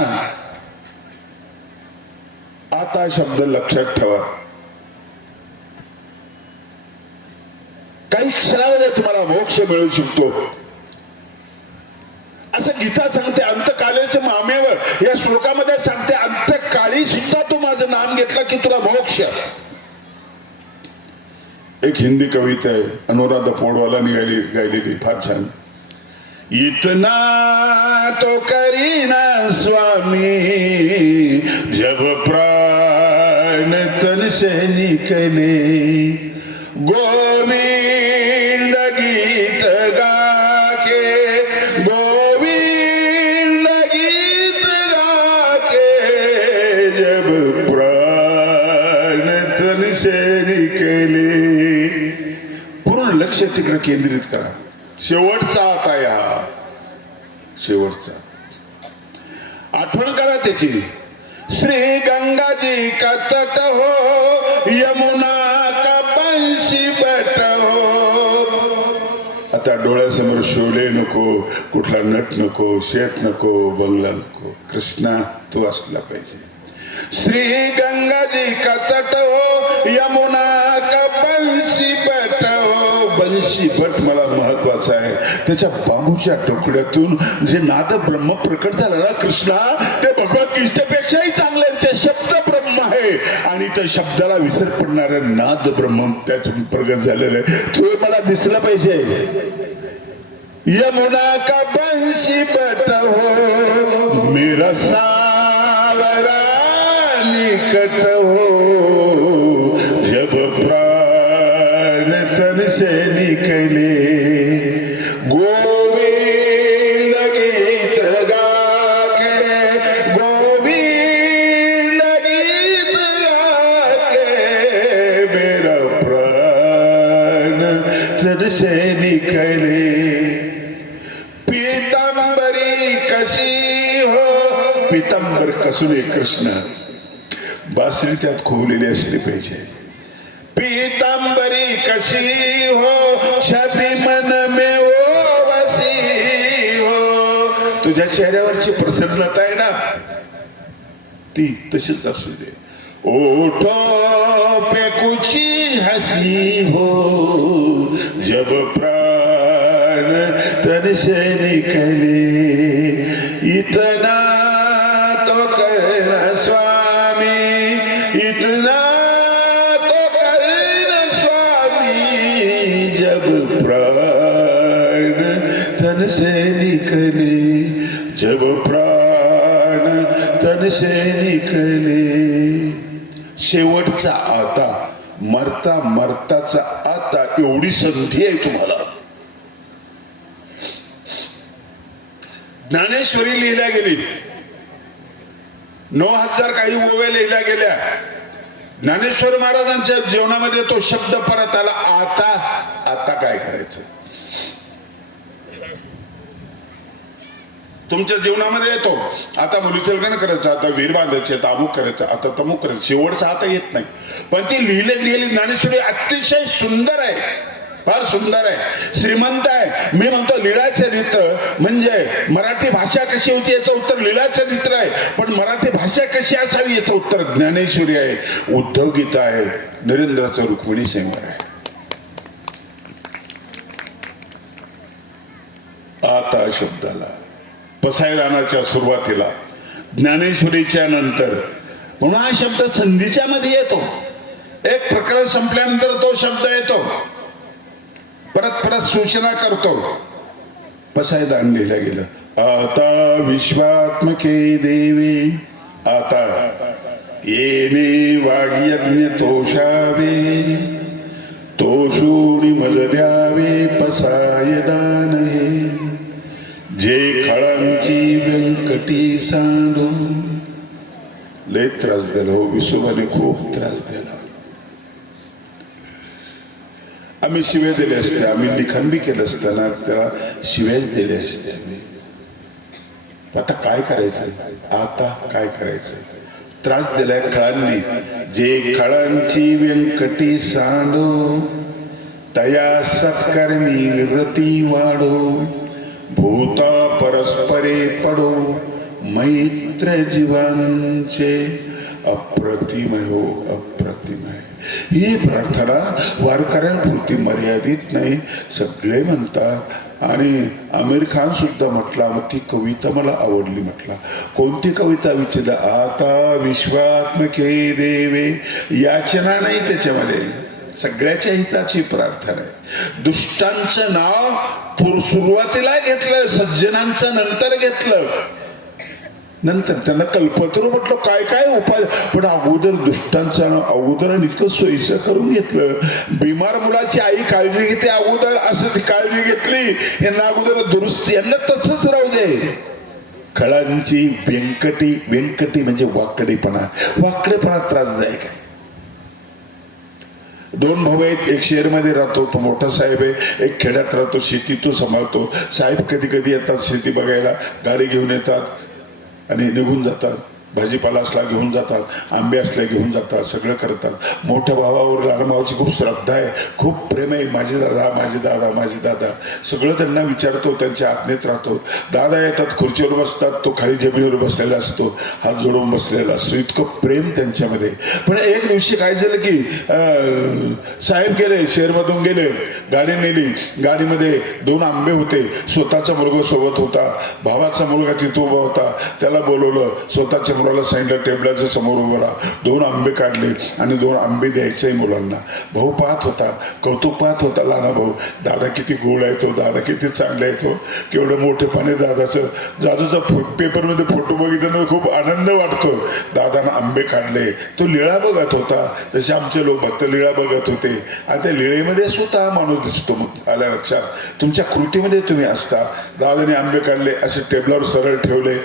आता शब्द लक्षात ठेवा. काही क्षणामध्ये तुम्हाला मोक्ष मिळू शकतो असं गीता सांगते. अंतकालेच्या मामेवर या श्लोकामध्ये सांगते अंतकाळी सुद्धा तू माझं नाम घेतलं की तुला मोक्ष. एक हिंदी कविता आहे अनुराधा पौडवालांनी गायलेली फार छान. इतना तो करीना स्वामी जब से निकले गोविंद गीत गाके, गोविंद गीत गाके, जब प्राण तन से निकले. पूर्ण लक्ष तिकडे केंद्रित करा. शेवटचा आता या शेवटचा आठवण करा त्याची. श्री गंगा जी का तट हो, यमुना का बंशी बट हो. आता डोळ्यासमोर शोले नको, कुठला नट नको, शेत नको, बंगला नको. कृष्णा तू असला पाहिजे. श्री गंगा जी का तट हो, यमुना का बंशी बट हो. बंशी भट मला महत्वाचा आहे. त्याच्या बांबूच्या तुकड्यातून जे नाद ब्रह्म प्रकट झालं ना कृष्णा, ते भगवद्गीतेपेक्षाही चांगले. ते शब्द ब्रह्म आहे आणि त्या शब्दाला विसर पडणारे नाद ब्रह्म त्यातून प्रगट झालेलं आहे. तो मला दिसलं पाहिजे. यमुना का बंशी बट हो, मेरा सावरा निकट हो, जब प्राण तन से निकले. गोविंद गीत गाके, गोविंद गीत गाके, मेरा प्राण तन से निकले. पीतांबरी कशी हो, पीतांबर कसुले कृष्ण. बासरी त्यात खोवलेली असली पाहिजे. पीतांबरी कशी हो, छबी मन में ओ वसी हो. तुझ्या चेहऱ्यावरची प्रसन्नता आहे ना, ती तशीच असू दे. ओठों पे कुछ हंसी हो, जब प्राण तन से निकले. इतना तो करना स्वामी, इतना तो करना स्वामी, जब प्राण तन से निकले, जब प्राण तन से निकले. शेवटचा आता, मरता मरताचा आता, एवढी संधी आहे तुम्हाला. ज्ञानेश्वरी लिहिल्या गेली, 9,000 काही ओव्या लिहिल्या गेल्या. ज्ञानेश्वर महाराजांच्या जीवनामध्ये तो शब्द परत आला, आता. आता काय करायचं तुमच्या जीवनामध्ये येतो. आता मुलीचं लग्न करायचं, आता वीर बांधायचे, आता अमुक करायचं, आता तमुक करायचं. शेवटचा आता येत नाही, पण ती लिहिलेली ज्ञानेश्वरी अतिशय सुंदर आहे, फार सुंदर आहे, श्रीमंत आहे. मी म्हणतो लीळा चरित्र म्हणजे मराठी भाषा कशी होती याचं उत्तर लीळा चरित्र आहे, पण मराठी भाषा कशी असावी याचं उत्तर ज्ञानेश्वरी आहे, उद्धव गीता आहे, नरेंद्राचं रुक्मिणी स्वयंवर आहे. आता शब्दाला पसायदानाच्या सुरुवातीला, ज्ञानेश्वरीच्या नंतर, म्हणून हा शब्द संधीच्या मध्ये येतो. एक प्रकरण संपल्यानंतर तो शब्द येतो, परत परत सूचना करतो. पसायदान लिहिलं गेलं. आता विश्वात्मके देवे, आता येणे वाग्यज्ञ तोषावे, तोषूणी मज द्यावे पसायदान हे. जे खळांची व्यंकटी सांडो. लय त्रास दिला हो, विसोबाने खूप त्रास दिला. आम्ही शिव्या दिल्या असत्या, आम्ही लिखाण बी केलं असताना त्याला शिव्याच दिल्या असत्या. आता काय करायचं, आता काय करायचं. त्रास दिलाय खळांनी. जे खळांची व्यंकटी सांडो, तया सत्कर्मी रती वाढो. भूता परस्परे पडो, मैत्र जीवांचे अप्रतिमय हो, अप्रतिमय. ही प्रार्थना वारकऱ्यांपुरती मर्यादित नाही, सगळे म्हणतात. आणि आमिर खान सुद्धा म्हटला, मग ती कविता मला आवडली. म्हटला कोणती कविता विचारला. आता विश्वात्मके देवे, याचना नाही त्याच्यामध्ये, सगळ्याच्या हिताची प्रार्थना आहे. दुष्टांचं नाव सुरुवातीला घेतलं, सज्जनांचं नंतर घेतलं. नंतर त्यांना कल्पतरू म्हटलं काय काय उपाय, पण अगोदर दुष्टांचा अगोदर इतकं सोयीचं करून घेतलं. बिमार मुलाची आई काळजी घेते अगोदर, असं ती काळजी घेतली. यांना अगोदर दुरुस्ती, यांना तसंच राहू दे. खळांची व्यंकटी, व्यंकटी म्हणजे वाकडेपणा, वाकडेपणा त्रासदायक आहे. दोन भाऊ आहेत, एक शहरमध्ये राहतो, तो मोठा साहेब आहे, एक खेड्यात राहतो, शेती तो सांभाळतो. साहेब कधी कधी येतात शेती बघायला, गाडी घेऊन येतात आणि निघून जातात. भाजीपाला असला घेऊन जातात, आंबे असले घेऊन जातात, सगळं करतात. मोठ्या भावावर लहान भावाची खूप श्रद्धा आहे, खूप प्रेम आहे. माझे दादा, माझे दादा, माझे दादा, सगळं त्यांना विचारतो, त्यांच्या आज्ञेत राहतो. दादा येतात, खुर्चीवर बसतात, तो खाली जमिनीवर बसलेला असतो, हात जोडून बसलेला असतो, इतकं प्रेम त्यांच्यामध्ये. पण एक दिवशी काय झालं की साहेब गेले, शहरमधून गेले, गाडी नेली. गाडीमध्ये 2 आंबे होते. स्वतःचा मुलगा सोबत होता, भावाचा मुलगा तिथं उभा होता. त्याला बोलवलं, स्वतःच्या मुलाला सांगितलं टेबलाच्या समोर उभं राहा. 2 आंबे काढले आणि 2 आंबे द्यायचे मुलांना. भाऊ पाहत होता, कौतुक पाहत होता. लहाना भाऊ, दादा किती गोड आहे तो, दादा किती चांगला आहे तो, केवढं मोठेपणे दादाचं. दादाचा पेपरमध्ये फोटो बघितल्यानं खूप आनंद वाटतो. दादानं आंबे काढले, तो लिळा बघत होता, जसे आमचे लोक भक्त लिळा बघत होते. आणि त्या लिळेमध्ये स्वतः माणूस दिसतो. मग आल्या लक्षात, तुमच्या कृतीमध्ये तुम्ही असता. दादाने आंबे काढले, असे टेबलावर सरळ ठेवले.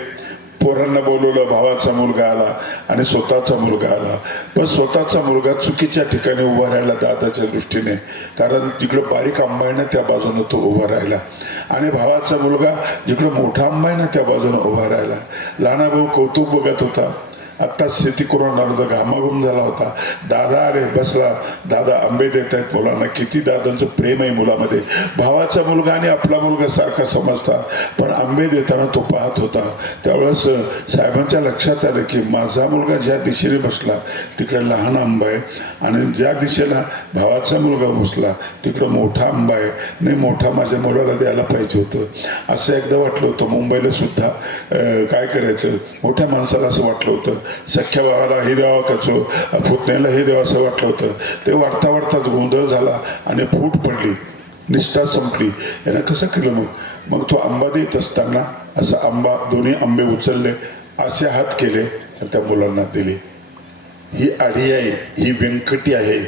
पोरांना बोलवलं, भावाचा मुलगा आला आणि स्वतःचा मुलगा आला. पण स्वतःचा मुलगा चुकीच्या ठिकाणी उभा राहिला दादाच्या दृष्टीने, कारण जिकडं बारीक आंबा आहे ना त्या बाजूनं तो उभा राहिला, आणि भावाचा मुलगा जिकडं मोठा आंबा आहे ना त्या बाजूनं उभा राहिला. लहाना भाऊ कौतुक बघत होता. आत्ता शेती करून आला होता, घामाघूम झाला होता. दादा आले, बसला. दादा आंबे देत आहेत मुलांना. किती दादांचं प्रेम आहे मुलामध्ये. भावाचा मुलगा आणि आपला मुलगा सारखा समजता, पण आंबे देताना तो पाहत होता. त्यावेळेस साहेबांच्या लक्षात आलं की माझा मुलगा ज्या दिशेने बसला तिकडे लहान आंबा आहे, आणि ज्या दिशेला भावाचा मुलगा बसला तिकडं मोठा आंबा आहे. नाही, मोठा माझ्या मुलाला द्यायला पाहिजे होतं. असं एकदा वाटलं होतं. मुंबईला सुद्धा काय करायचं, मोठ्या माणसाला असं वाटलं होतं, सख्या भावाला हे द्यावं कचो, पुतण्याला हे द्यावं असं वाटलं होतं. ते वाढता वाढताच गोंधळ झाला आणि फूट पडली, निष्ठा संपली. यानं कसं केलं मग तो आंबा देत असताना असं आंबा, दोन्ही आंबे उचलले, असे हात केले आणि त्या मुलांना दिले. ही आढी आहे, ही व्यंकटी आहे,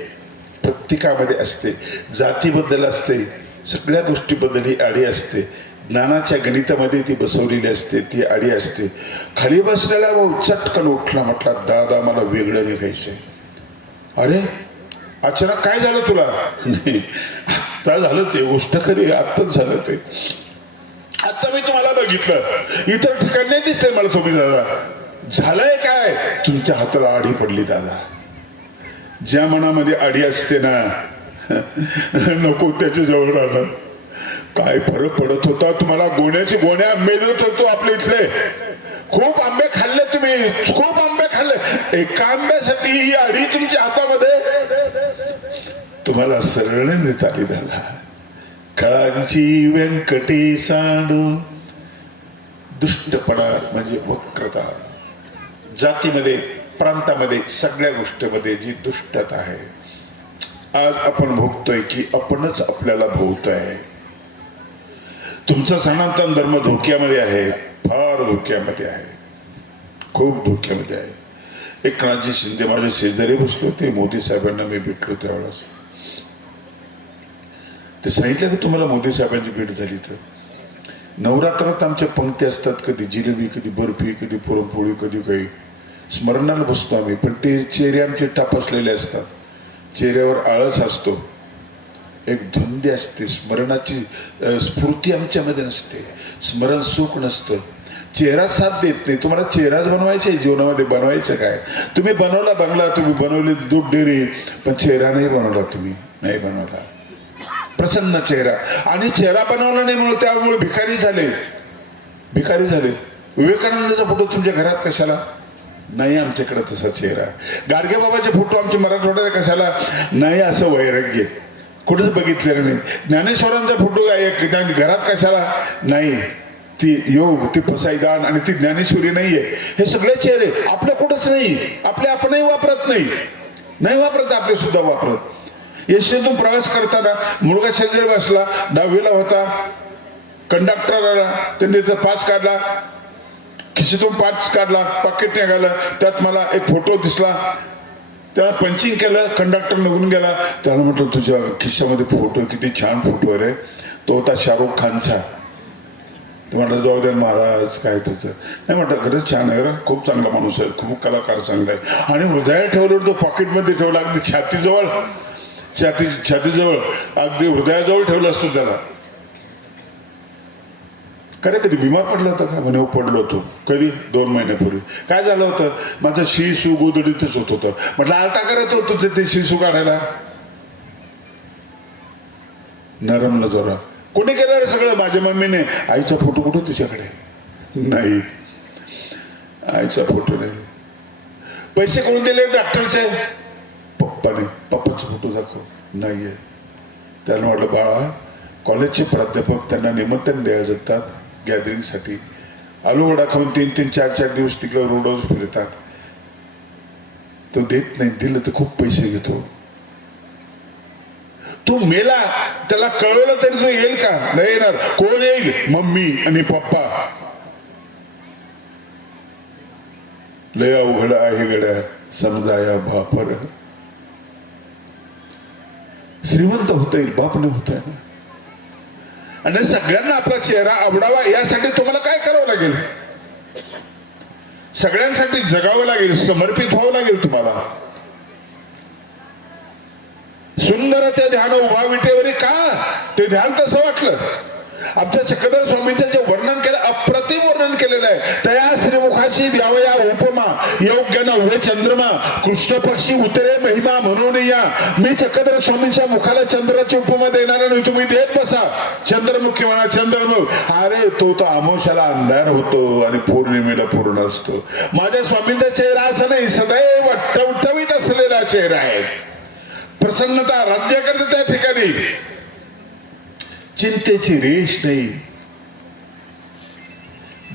प्रत्येकामध्ये असते. जातीबद्दल असते, सगळ्या गोष्टीबद्दल ही आढी असते. ज्ञानाच्या गणितामध्ये ती बसवलेली असते, ती आडी असते. खाली बसलेला भाऊ चटकन उठला, म्हटला दादा मला वेगळं निघायचंय. अरे अचानक काय झालं तुला? नाही, आत्ता झालं ते, गोष्ट खरी, आत्ताच झालं ते. आता मी तुम्हाला बघितलं, इतर ठिकाणी नाही दिसतंय मला तुम्ही. दादा झालंय काय? तुमच्या हाताला आडी पडली दादा. ज्या मनामध्ये आडी असते ना नको त्याच्या जवळ राहणार. काय फरक पडत होता तुम्हाला? गोण्या आंबे देत होतो आपल्या इथले. खूप आंबे खाल्ले तुम्ही, खूप आंबे खाल्ले. एका आंब्यासाठी ही आडी तुमच्या हातामध्ये तुम्हाला सरळ देत आली दादा. खळांची व्यंकटी सांडू, दुष्टपणा म्हणजे वक्रता. जातीमध्ये, प्रांतामध्ये, सगळ्या गोष्टीमध्ये जी दुष्टता आहे आज आपण भोगतोय की आपणच आपल्याला भोगतोय. तुमचा सनातन धर्म धोक्यामध्ये आहे, फार धोक्यामध्ये आहे, खूप धोक्यामध्ये आहे. एकनाथजी शिंदे माझ्या शेजारी बसले होते, मोदी साहेबांना मी भेटलो त्यावेळेस. ते सांगितलं की तुम्हाला मोदी साहेबांची भेट झाली तर नवरात्रात आमच्या पंक्ती असतात, कधी जिलेबी, कधी बर्फी, कधी पुरणपोळी, कधी काही. स्मरणाला बसतो आम्ही, पण ते चेहरे आमचे टापसलेले असतात, चेहऱ्यावर आळस असतो, एक धुंदी असते, स्मरणाची स्फूर्ती आमच्यामध्ये नसते, स्मरण सुख नसतं, चेहरा साथ देत नाही. तुम्हाला चेहराच बनवायचा आहे जीवनामध्ये, बनवायचं काय? तुम्ही बनवला बंगला, तुम्ही बनवली दूध डेअरी, पण चेहरा नाही बनवला, तुम्ही नाही बनवला प्रसन्न चेहरा. आणि चेहरा बनवला नाही म्हणून त्यामुळे भिकारी झाले, भिकारी झाले. विवेकानंदाचा फोटो तुमच्या घरात कशाला नाही? आमच्याकडे तसा चेहरा. गाडगे बाबाचे फोटो आमच्या मराठवाड्यात कशाला नाही? असं वैराग्य कुठेच बघितलेलं नाही. ज्ञानेश्वरांचा फोटो घरात कशाला नाही? ती योग, ती पसाईदान आणि ती ज्ञानेश्वरी नाहीये. हे सगळे चेहरे आपल्या कुठंच नाही. आपणही वापरत नाही, नाही वापरत, आपले सुद्धा वापरत. यशनेतून प्रवास करताना मुलगा शेजारी बसला, 10वीला होता, कंडक्टर आला, त्यांनी पास काढला. खिशीतून पाच काढला, पाकिट निघालं, त्यात मला एक फोटो दिसला. त्याला पंचिंग केलं, कंडक्टर निघून गेला. त्याला म्हटलं तुझ्या खिशामध्ये फोटो, किती छान फोटो आहे रे. तो होता शाहरुख खानचा. तो म्हटलं जाऊ द्या महाराज, काय त्याचं नाही. म्हटलं खरंच छान आहे, खूप चांगला माणूस आहे, खूप कलाकार चांगला आहे. आणि हृदयात ठेवलं, तो पॉकेटमध्ये ठेवला, अगदी छातीजवळ अगदी हृदयाजवळ ठेवलं असतो त्याला. कधी बिमार पडला होता का? म्हणे पडलो होतो. कधी? 2 महिन्यापूर्वी. काय झालं होतं? माझं शिसू गोदडीतच होत होतं. म्हटलं आलता करत होतो ते शिसू काढायला. नरमलं जरा. कोणी केलं रे सगळं? माझ्या मम्मीने. आईचा फोटो कुठं तुझ्याकडे? नाही, आईचा फोटो नाही. पैसे कोण दिले डॉक्टरचे? पप्पाने. पप्पाचा फोटो दाखव. नाहीये. त्याला म्हटलं बाळा, कॉलेजचे प्राध्यापक त्यांना निमंत्रण द्यायला जातात गॅदरिंगसाठी. आलू वडा खाऊन 3-3, 4-4 दिवस तिकडे रोडवर फिरतात. तो देत नाही. दिलं तर खूप पैसे घेतो. तू मेला, त्याला कळवलं तरी तो येईल का? नाही येणार. कोण येईल? मम्मी आणि पप्पा. लय अवघड आहे गड्या समजाया भापर. श्रीमंत होता येईल, बाप नाही होता येईल. आणि सगळ्यांना आपला चेहरा आवडावा यासाठी तुम्हाला काय करावं लागेल? सगळ्यांसाठी जगावं लागेल, समर्पित व्हावं लागेल तुम्हाला. सुंदर ते ध्यान उभा विटेवरी का? ते ध्यान तसं वाटलं. आमच्या चक्रधर स्वामींचं जे वर्णन केलं, अप्रतिम वर्णन केलेलं आहे. तया श्रीमुखाशी द्यावया उपमा, योग्य नव्हे चंद्रमा, कृष्ण पक्षी उतरे महिमा म्हणून या. मी चक्रधर स्वामींच्या मुखाला चंद्राची उपमा देणार नाही, तुम्ही देत बसा. चंद्रमुखी म्हणा, चंद्रमुख. अरे तो तर आमोशाला अंधार होतो आणि पौर्णिमेला पूर्ण असतो. माझ्या स्वामींचा चेहरा असं नाही, सदैव टवटवीत असलेला चेहरा आहे. प्रसन्नता राज्य करते त्या ठिकाणी. चिंतेची रेष नाही.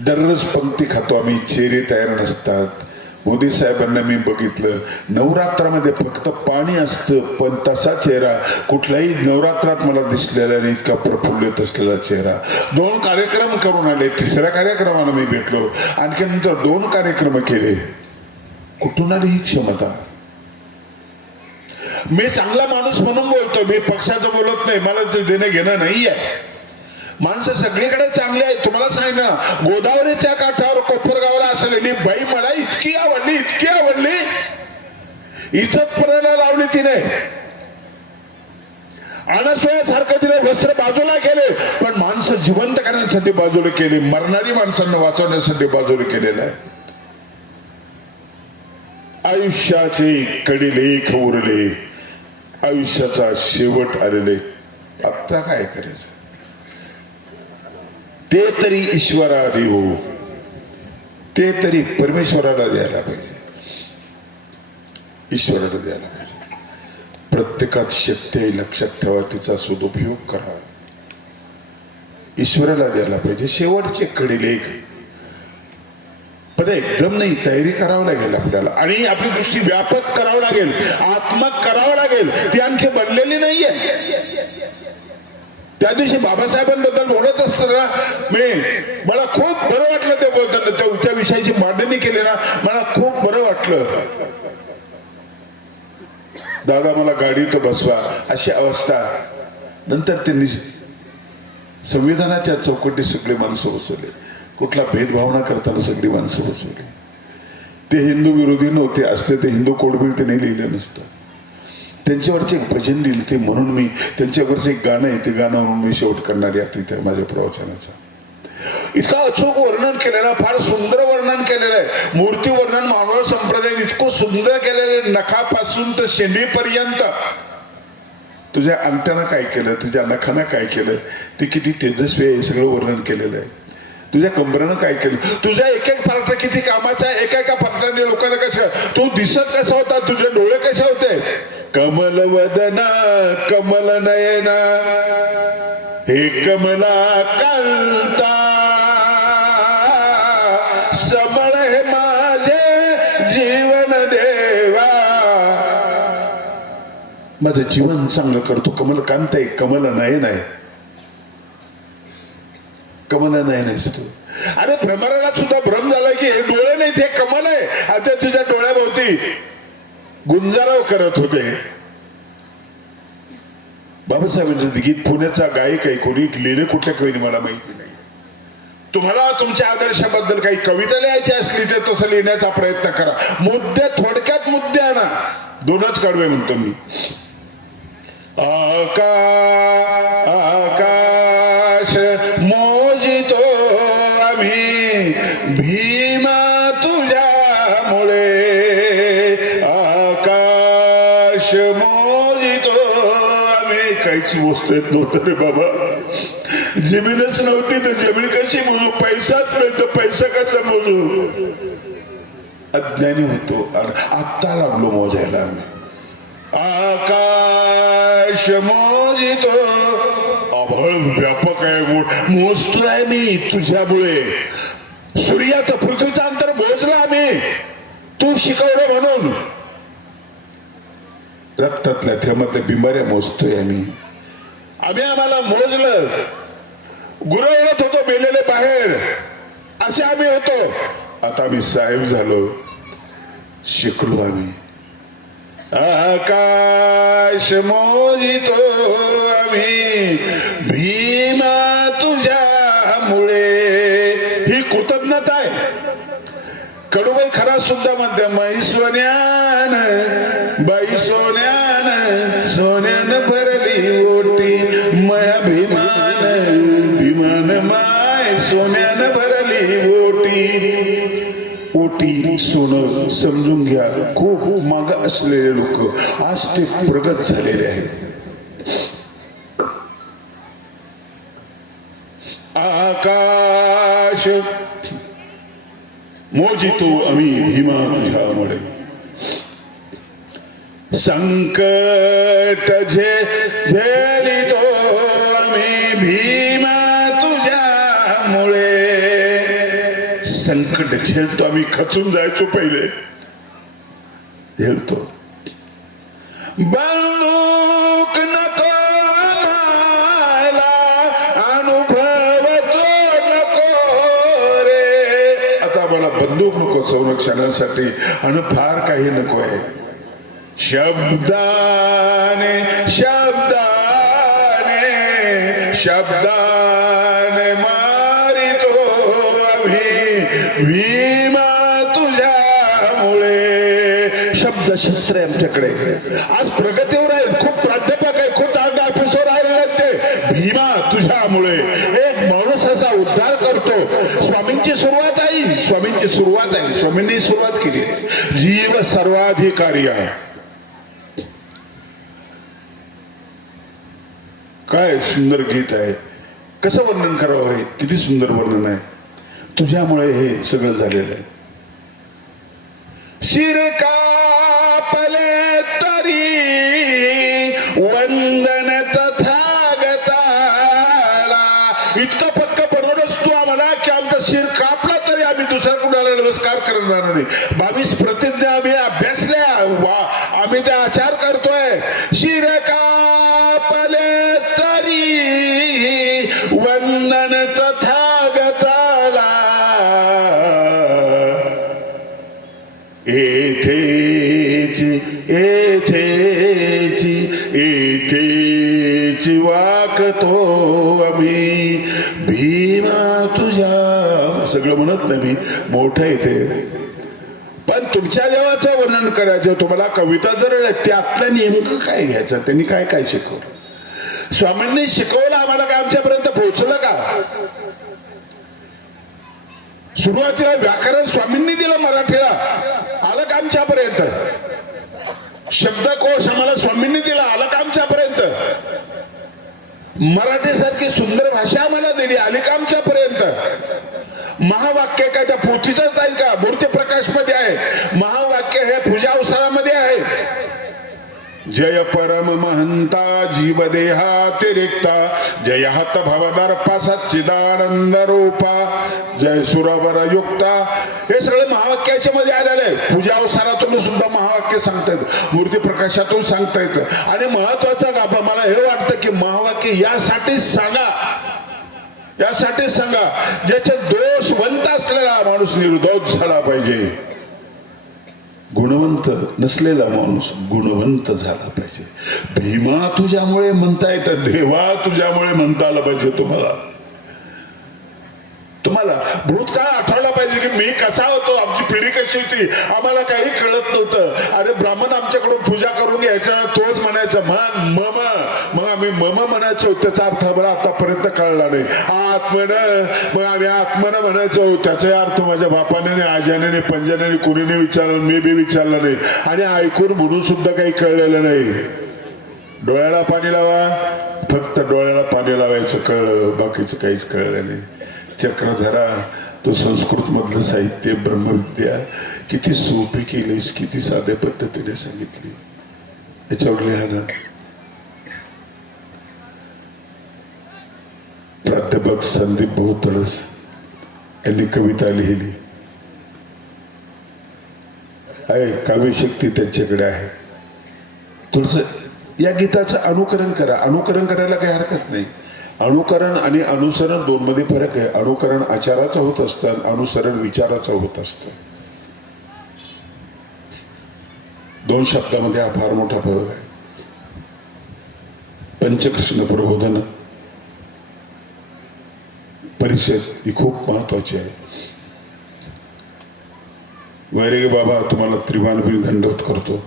दररोज पंक्ती खातो आम्ही, चेहरे तयार नसतात. मोदी साहेबांना मी बघितलं, नवरात्रामध्ये फक्त पाणी असतं, पण तसा चेहरा कुठल्याही नवरात्रात मला दिसलेला नाही, इतका प्रफुल्लित असलेला चेहरा. 2 कार्यक्रम करून आले. 3ऱ्या कार्यक्रमाला मी भेटलो. आणखी नंतर 2 कार्यक्रम केले. कुठून आली ही क्षमता? मी चांगला माणूस म्हणून बोलतो, मी पक्षाचं बोलत नाही. मला ते देणं घेणं नाही आहे. माणसं सगळीकडे चांगली आहेत. तुम्हाला सांगितलं ना, गोदावरीच्या काठावर कोपरगावला असलेली बाई मला इतकी आवडली, इज्जत पणाला लावली तिने. अनसोयासारखं तिने वस्त्र बाजूला केले, पण माणसं जिवंत करण्यासाठी बाजूला केली, मरणारी माणसांना वाचवण्यासाठी बाजूला केलेलं आहे. आयुष्याचे कडेलेख उरले, आयुष्याचा शेवट आलेले. आता काय करायचं? ते तरी ईश्वरा देव, ते तरी परमेश्वराला द्यायला पाहिजे. ईश्वराला द्यायला पाहिजे. प्रत्येकात शक्ती आहे, लक्षात ठेवा, तिचा सदुपयोग करा. ईश्वराला द्यायला पाहिजे. शेवटचे कडेलेख. पण एकदम नाही, तयारी करावं लागेल आपल्याला. आणि आपली दृष्टी व्यापक करावं लागेल, आत्मक करावं लागेल. ती आणखी बनलेली नाहीये. त्या दिवशी बाबासाहेबांबद्दल बोलत असताना मला खूप बरं वाटलं. ते बोलताना त्या विषयाची मांडणी केली ना, मला खूप बरं वाटलं. दादा मला गाडीत बसवा, अशी अवस्था. नंतर त्यांनी संविधानाच्या चौकटी सगळे माणसं बसवले. कुठला भेदभाव न करताना सगळी माणसं बसवली. ते हिंदू विरोधी नव्हते. असते ते हिंदू कोडबिल ते नाही लिहिलं नसतं. त्यांच्यावरचे एक भजन लिहिलं ते, म्हणून मी त्यांच्यावरचं एक गाणं आहे, ते गाणं म्हणून मी शेवट करणारी आता माझ्या प्रवचनाचा. इतका अचूक वर्णन केलेलं, फार सुंदर वर्णन केलेलं आहे. मूर्ती वर्णन मानव संप्रदायाने इतकं सुंदर केलेलं आहे, नखापासून तर शेंडीपर्यंत. तुझ्या अंगठ्यानं काय केलं, तुझ्या नखानं काय केलं, ते किती तेजस्वी आहे, हे सगळं वर्णन केलेलं आहे. तुझ्या कंबरानं काय केलं, तुझ्या एक पार्ट किती कामाचा, एका पार्टाने लोकांना कसं, तू दिसत कसा होता, तुझे डोळे कसे होते. कमल वदना कमल नयना हे कमला कांता, समळ हे माझे जीवन देवा. माझं जीवन चांगलं करतो. कमल कांत आहे, कमल नयन आहे. कमल नाही नसतो. अरे भ्रमराला सुद्धा भ्रम झाला की हे डोळे नाही ते कमल आहे. आता तुझ्या डोळ्याभोवती गुंजाराव करत होते. बाबासाहेबांचं गीत पुण्याचा गायक आहे, कोणी लिहिलं कुठल्या कवीने मला माहिती नाही. तुम्हाला तुमच्या आदर्शाबद्दल काही कविता लिहायची असली तर तसं लिहिण्याचा प्रयत्न करा. मुद्दे थोडक्यात मुद्दे आणा. दोनच कडवे म्हणतो मी. आकाश मोजितो आम्ही भीमा तुझ्यामुळे. आकाश मोजितो आम्ही. काहीच मोजता येत नव्हतं रे बाबा. जमीनच नव्हती तर जमीन कशी मोजू. पैसाच नाही तर पैसा कसा मोजू. अज्ञानी होतो आणि आत्ता लागलो मोजायला आम्ही. आकाश मोजितो. आभाळ व्यापक आहे, मोजतोय मी तुझ्यामुळे. सूर्याचं पृथ्वीचं अंतर मोजलं आम्ही, तू शिकवलं म्हणून. रक्तातल्या थेंबातल्या बिमाऱ्या मोजतोय आम्ही. आम्हाला मोजलं. गुरवत होतो मेलेले बाहेर, असे आम्ही होतो. आता आम्ही साहेब झालो, शिकलो आम्ही. आकाश मोजितो आम्ही भीमा तुझ्यामुळे. ही कृतज्ञता आहे. कडूबाई खरा सुद्धा म्हणते, मै सोन्यान बाई सोन्यान सोन्यान भरली ओटी. मया भीमान भीमान माय सोन्यान भरली ओटी. ओटी सोनं समजून घ्या. खूप माग असलेले लोक आज ते प्रगत झालेले आहेत. आकाश मोजितो आम्ही भीमा तुझ्यामुळे. संकट झेलितो आम्ही भीमा तुझ्यामुळे. संकट झेलतो आम्ही. खचून जायचो पहिले, झेलतो. बंदूक नको आम्हाला, अनुभव तो नको रे. आता मला बंदूक नको संरक्षणासाठी आणि फार काही नको आहे. शब्दाने शब्दाने शब्दाने मारितो आम्ही भीमा तुझ्यामुळे. शब्द शस्त्र आहे आमच्याकडे. आज प्रगतीवर आहे, खूप प्राध्यापक आहे, खूप चांगले ऑफिसर राहिले ते. भीमा तुझ्यामुळे एक माणूस असा उद्धार करतो. स्वामींची सुरुवात आहे, स्वामींची सुरुवात आहे. स्वामींनी सुरुवात केली. जीव सर्वाधिकारी आहे. काय सुंदर गीत आहे. कसं वर्णन करावं आहे. किती सुंदर वर्णन आहे. तुझ्यामुळे हे सगळं झालेलं आहे. शिर कापले तरी वंदन तथागताला. इतकं पक्क पडवलंच तू आम्हाला की आमचा शिर कापला तरी आम्ही दुसऱ्या कुणाला नमस्कार करणार नाही. 22 प्रतिज्ञा आम्ही अभ्यासल्या. आम्ही ते आचार करतोय. शिर कापले तरी वंदन तथागताला. येथेच येथेच येथेच वाकतो आम्ही भीमा तुझ्या. सगळं म्हणत नाही मी, मोठं येते. पण तुमच्या देवाचं वर्णन करायचं. तुम्हाला कविता जर त्यातलं नेमकं काय घ्यायचं, त्यांनी काय काय शिकवलं. स्वामींनी शिकवलं आम्हाला काय आमच्यापर्यंत पोहोचलं का. सुरुवातीला व्याकरण स्वामींनी दिलं मराठीला, आलं का आमच्यापर्यंत. शब्दकोश आम्हाला स्वामींनी दिला, आलं का आमच्यापर्यंत. मराठी सारखी सुंदर भाषा आम्हाला दिली, आली का आमच्यापर्यंत. महावाक्य काय त्या पोथीचाच आहे का, मूर्ती प्रकाश मध्ये आहे. महावाक्य हे पूजा अवसरामध्ये आहे. जय परम महंता जीव देहातिरिक्ता. जय हत भवदर्पा सच्चिदानंद रूपा. जय सुरवर युक्ता. हे सगळे महावाक्याच्या मध्ये आलेले आहे. पूजा अवसरातून सुद्धा महावाक्य सांगता येत, मूर्ती प्रकाशातून सांगता येत. आणि महत्वाचा गाभा मला हे वाटतं की महावाक्य यासाठी सांगा, यासाठी सांगा, ज्याचे दोषवंत असलेला माणूस निर्दोष झाला पाहिजे, गुणवंत नसलेला माणूस गुणवंत झाला पाहिजे. भीमा तुझ्यामुळे म्हणता येतं, देवा तुझ्यामुळे म्हणता आलं पाहिजे. तुम्हाला भूतकाळ आठवला पाहिजे की मी कसा होतो, आमची पिढी कशी होती, आम्हाला काही कळत नव्हतं. अरे ब्राह्मण आमच्याकडून पूजा करून घ्यायचा, तोच म्हणायचा मन मम, मग आम्ही मम म्हणायचो, त्याचा अर्थ आम्हाला आतापर्यंत कळला नाही. आत्मन, मग आम्ही आत्मन म्हणायचो, त्याचा अर्थ माझ्या बापाने नाही, आज्याने नाही, पंजाने नाही, कोणीने विचारलं, मी बी विचारलं नाही, आणि ऐकून म्हणून सुद्धा काही कळलेलं नाही. डोळ्याला पाणी लावा, फक्त डोळ्याला पाणी लावायचं कळलं, बाकीचं काहीच कळलं नाही. चक्रधरा, तो संस्कृत मधलं साहित्य, ब्रह्मविद्या किती सोपी केलीस, किती साध्या पद्धतीने सांगितली. याच्यावर लिहा ना. प्राध्यापक संदीप भाऊ तळस यांनी कविता लिहिली आहे, काव्यशक्ती त्यांच्याकडे आहे. थोडस या गीताचं अनुकरण करा. अनुकरण करायला काही हरकत नाही. अनुकरण आणि अनुसरण दोन मध्ये फरक आहे. अनुकरण आचाराचं होत असतं, अनुसरण विचाराचं होत असतं. दोन शब्दामध्ये हा फार मोठा फरक आहे. पंचकृष्ण प्रबोधन परिषद ही खूप महत्वाची आहे. वैरागी बाबा तुम्हाला त्रिवानपणी दंडवत करतो.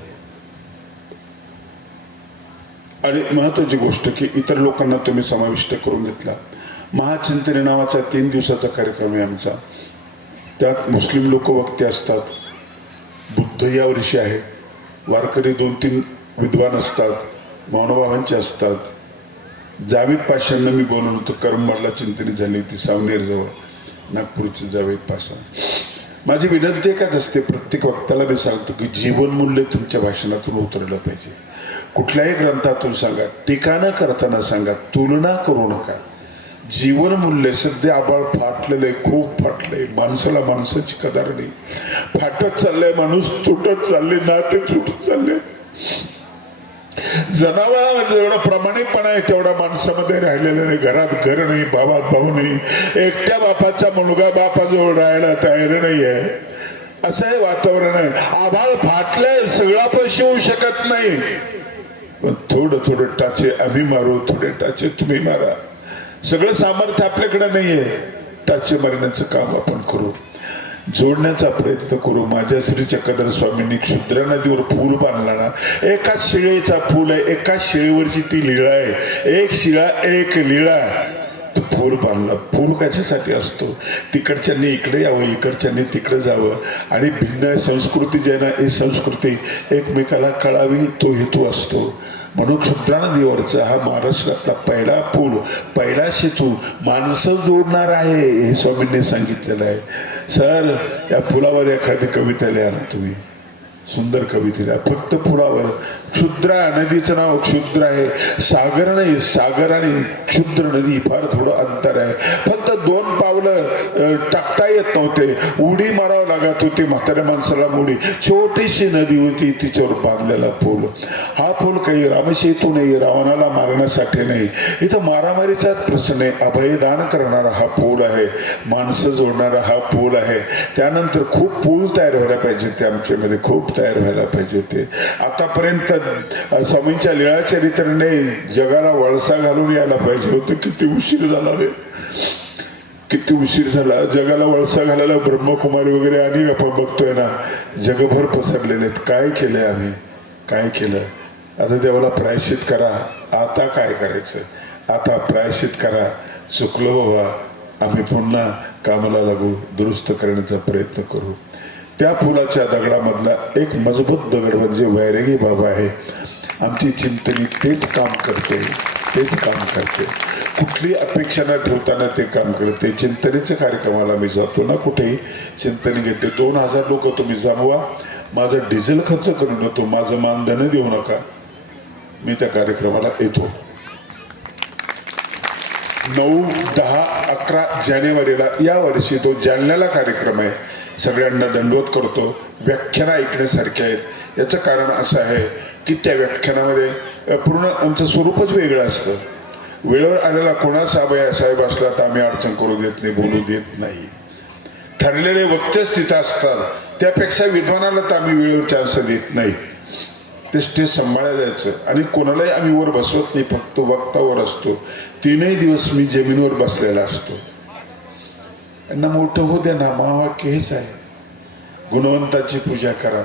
आणि महत्वाची गोष्ट की इतर लोकांना तुम्ही समाविष्ट करून घेतला. महाचिंतने नावाचा 3 दिवसाचा कार्यक्रम आहे आमचा. त्यात मुस्लिम लोक वक्ते असतात, बुद्ध या वर्षी आहे, वारकरी 2-3 विद्वान असतात, मौनभावांचे असतात. जावेद पाशांना मी बोलवलं होतं. करंबाडला चिंतनी झाली ती सावनेर जवळ, नागपूरची जावेद पाशा. माझी विनंती एकच असते, प्रत्येक वक्त्याला मी सांगतो की जीवनमूल्य तुमच्या भाषणातून उतरलं पाहिजे. कुठल्याही ग्रंथातून सांगा, टीका न करताना सांगा, तुलना करू नका. जीवनमूल्य सध्या आबाळ फाटलेलं आहे, खूप फाटलंय. माणसाला माणसाची कदर नाही. फाटत चाललंय माणूस, तुटत चालले, नाते तुटत चालले. जनावरांमध्ये जेवढा प्रामाणिकपणा आहे तेवढा माणसामध्ये राहिलेला नाही. घरात घर नाही, भावात भाऊ नाही, एकट्या बापाचा मुलगा बापाजवळ राहायला तयार नाही आहे. असं हे वातावरण आहे. आभाळ फाटलंय, सगळा पैसे होऊ शकत नाही. पण थोडं थोडं टाचे आम्ही मारू, थोडे टाचे तुम्ही मारा. सगळं सामर्थ्य आपल्याकडे नाहीये. टाचे मारण्याचं काम आपण करू, जोडण्याचा प्रयत्न करू. माझ्या श्री चक्रधर स्वामींनी क्षुद्रा नदीवर पूल बांधला ना, एकाच शिळेचा पूल आहे, एकाच शिळेवरची ती लीळा आहे. एक शिळा एक लीळा. तो पूल बांधला. पूल कशासाठी असतो? तिकडच्यांनी इकडे यावं, इकडच्यांनी तिकडे जावं, आणि भिन्न संस्कृती जी आहे ना, ही संस्कृती एकमेकाला कळावी, तो हेतू असतो. म्हणून क्षुद्रा नदीवरचा हा महाराष्ट्रातला पहिला पूल, पहिला सेतू माणसं जोडणार आहे, हे स्वामींनी सांगितलेलं आहे. सर, या पुलावर एखादी कविता लिहा ना तुम्ही, सुंदर कविता लिहा. फक्त पुलावर क्षुद्रा नदीचं नाव क्षुद्र आहे, सागर नाही. सागर आणि क्षुद्र नदी फार थोडं अंतर आहे. फक्त 2 पावलं टाकता येत नव्हते, उडी मारावं लागत होती म्हाताऱ्या माणसाला. उडी, छोटीशी नदी होती, तिच्यावर बांधलेला पूल. हा पूल काही रामसेतू नाही, रावणाला मारण्यासाठी नाही. इथं मारामारीचाच प्रश्न आहे. अभयदान करणारा हा पूल आहे, माणसं जोडणारा हा पूल आहे. त्यानंतर खूप पूल तयार व्हायला पाहिजे, ते आमच्यामध्ये खूप तयार व्हायला पाहिजे. ते आतापर्यंत स्वामींच्या लीळा चरित्राने जगाला वळसा घालून यायला पाहिजे होतं. किती उशीर झाला रे, किती उशीर झाला. जगाला वळसा घालायला ब्रह्मकुमारी वगैरे आणि आपण बघतोय ना, जगभर पसरलेले आहेत. काय केलंय आम्ही, काय केलं? आता देवाला प्रायश्चित करा. आता काय करायचं? आता प्रायश्चित करा. चुकलो बाबा, आम्ही पुन्हा कामाला लागू, दुरुस्त करण्याचा प्रयत्न करू. त्या फुलाच्या दगडामधला एक मजबूत दगड म्हणजे वैरागी बाबा आहे. आमची चिंतनी तेच काम करते, तेच काम करते. कुठली अपेक्षा न ठेवताना ते काम करते. चिंतनेच्या कार्यक्रमाला मी जातो ना, कुठेही चिंतनी घेते. 2000 लोक तुम्ही जमवा, माझा डिझेल खर्च करून येतो, माझं मानधन देऊ नका, मी त्या कार्यक्रमाला येतो. 9, 10, 11 जानेवारीला या वर्षी तो जालन्याला कार्यक्रम आहे. सगळ्यांना दंडवत करतो. व्याख्यानं ऐकण्यासारखे आहेत. याचं कारण असं आहे की त्या व्याख्यानामध्ये पूर्ण आमचं स्वरूपच वेगळं असतं. वेळेवर आलेला कोणाचा साहेब असला तर आम्ही अडचण करू देत नाही, बोलू देत नाही. ठरलेले वक्तेच तिथं असतात, त्यापेक्षा विद्वानाला तर आम्ही वेळेवर चान्स देत नाही. ते स्टेज सांभाळायला जायचं आणि कोणालाही आम्ही वर बसवत नाही, फक्त वक्तावर असतो. 3 दिवस मी जमिनीवर बसलेला असतो. यांना मोठं होऊ द्या ना, महावाक्य हेच आहे, गुणवंताची पूजा करा.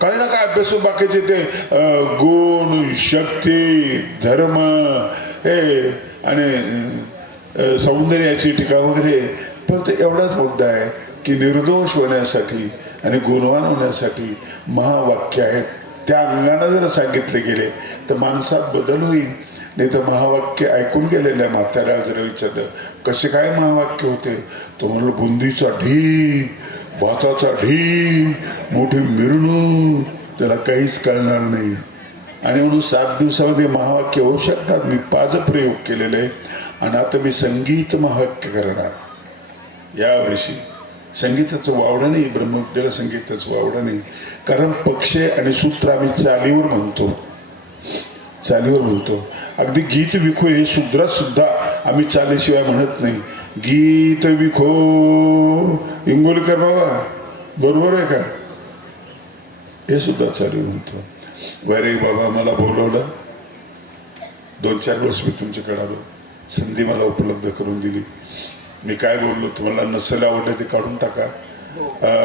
काही ना काय अभ्यास बाकीचे ते गुण, शक्ती, धर्म हे आणि सौंदर्याची टीका वगैरे. फक्त एवढाच मुद्दा आहे की निर्दोष होण्यासाठी आणि गुणवान होण्यासाठी महावाक्य आहेत. त्या अंगानं जर सांगितले गेले तर माणसात बदल होईल. नाही तर महावाक्य ऐकून गेलेल्या म्हाताऱ्याला जर विचारलं कसे काय महावाक्य होते, तो म्हणलं बुंदीचा ढीग, भाताचा ढीग, मोठी मिरवणूक, त्याला काहीच कळणार नाही. आणि म्हणून 7 दिवसामध्ये महावाक्य होऊ शकतात. मी 5 प्रयोग केलेले आहेत आणि आता मी संगीत महावाक्य करणार. यावर्षी संगीताचं वावडं नाही, ब्रह्मविद्येला संगीताचं वावडं नाही. कारण पक्षे आणि सूत्र आम्ही चालीवर म्हणतो. अगदी गीत विखो हे सूत्रात सुद्धा आम्ही चालीशिवाय म्हणत नाही. गीत विखो इंगोलीकर बाबा, बरोबर आहे का? हे सुद्धा चालू म्हणतो. वैरे बाबा मला बोलवलं, 2-4 दिवस मी तुमच्याकडे आलो, संधी मला उपलब्ध करून दिली. मी काय बोललो तुम्हाला नसेल आवडलं ते काढून टाका.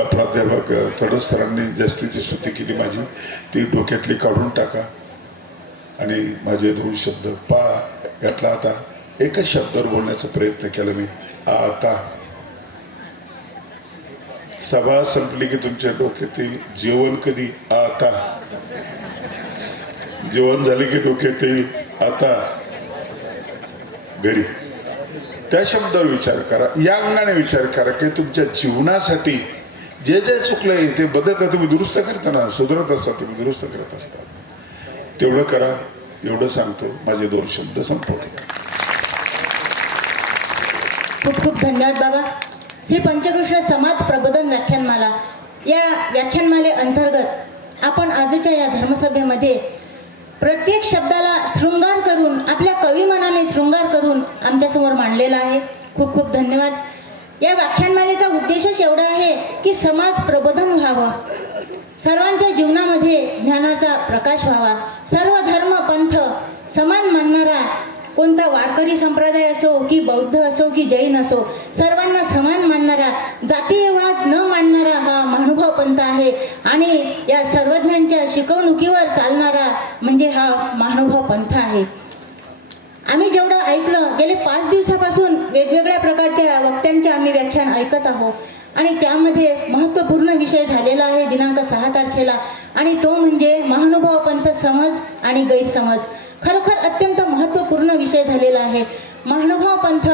प्राध्यापक थडस सरांनी जास्तीची स्तुती केली माझी, ती डोक्यातली काढून टाका आणि माझे 2 शब्द पाळा. यातला आता एकच शब्दावर बोलण्याचा प्रयत्न केला मी. आता सभा संपली की तुमच्या डोक्यातील जेवण कधी? आता. जेवण झाले की डोक्यातील आता घरी. त्या शब्दावर विचार करा, या अंगाने विचार करा की तुमच्या जीवनासाठी जे जे चुकलंय ते बदल का तुम्ही दुरुस्त करताना सुधारत असता, तुम्ही दुरुस्त करत असता. तेवढं करा, एवढं सांगतो. माझे 2 शब्द संपवतो. खूप खूप धन्यवाद बाबा. श्री पंचकृष्ण समाज प्रबोधन व्याख्यानमाला, या व्याख्यानमाले अंतर्गत आपण आजच्या या धर्मसभेमध्ये प्रत्येक शब्दाला शृंगार करून, आपल्या कविमनाने शृंगार करून आमच्यासमोर मांडलेला आहे. खूप खूप धन्यवाद. या व्याख्यानमालेचा उद्देशच एवढा आहे की समाज प्रबोधन व्हावं, सर्वांच्या जीवनामध्ये ज्ञानाचा प्रकाश व्हावा. सर्व धर्म पंथ समान मानणारा, कोणता वारकरी संप्रदाय असो की बौद्ध असो की जैन असो, सर्वांना समान मानणारा, जातीयवाद न मानणारा हा महानुभाव पंथ आहे. आणि या सर्वज्ञांच्या शिकवणुकीवर चालणारा म्हणजे हा महानुभाव पंथ आहे. आम्ही जेवढं ऐकलं, गेले 5 दिवसापासून वेगवेगळ्या प्रकारच्या वक्त्यांचे आम्ही व्याख्यान ऐकत आहोत आणि त्यामध्ये महत्त्वपूर्ण विषय झालेला आहे दिनांक 6 तारखेला, आणि तो म्हणजे महानुभाव पंथ समज आणि गैरसमज. खरोखर अत्यंत महत्त्वपूर्ण विषय झालेला आहे. महानुभाव पंथ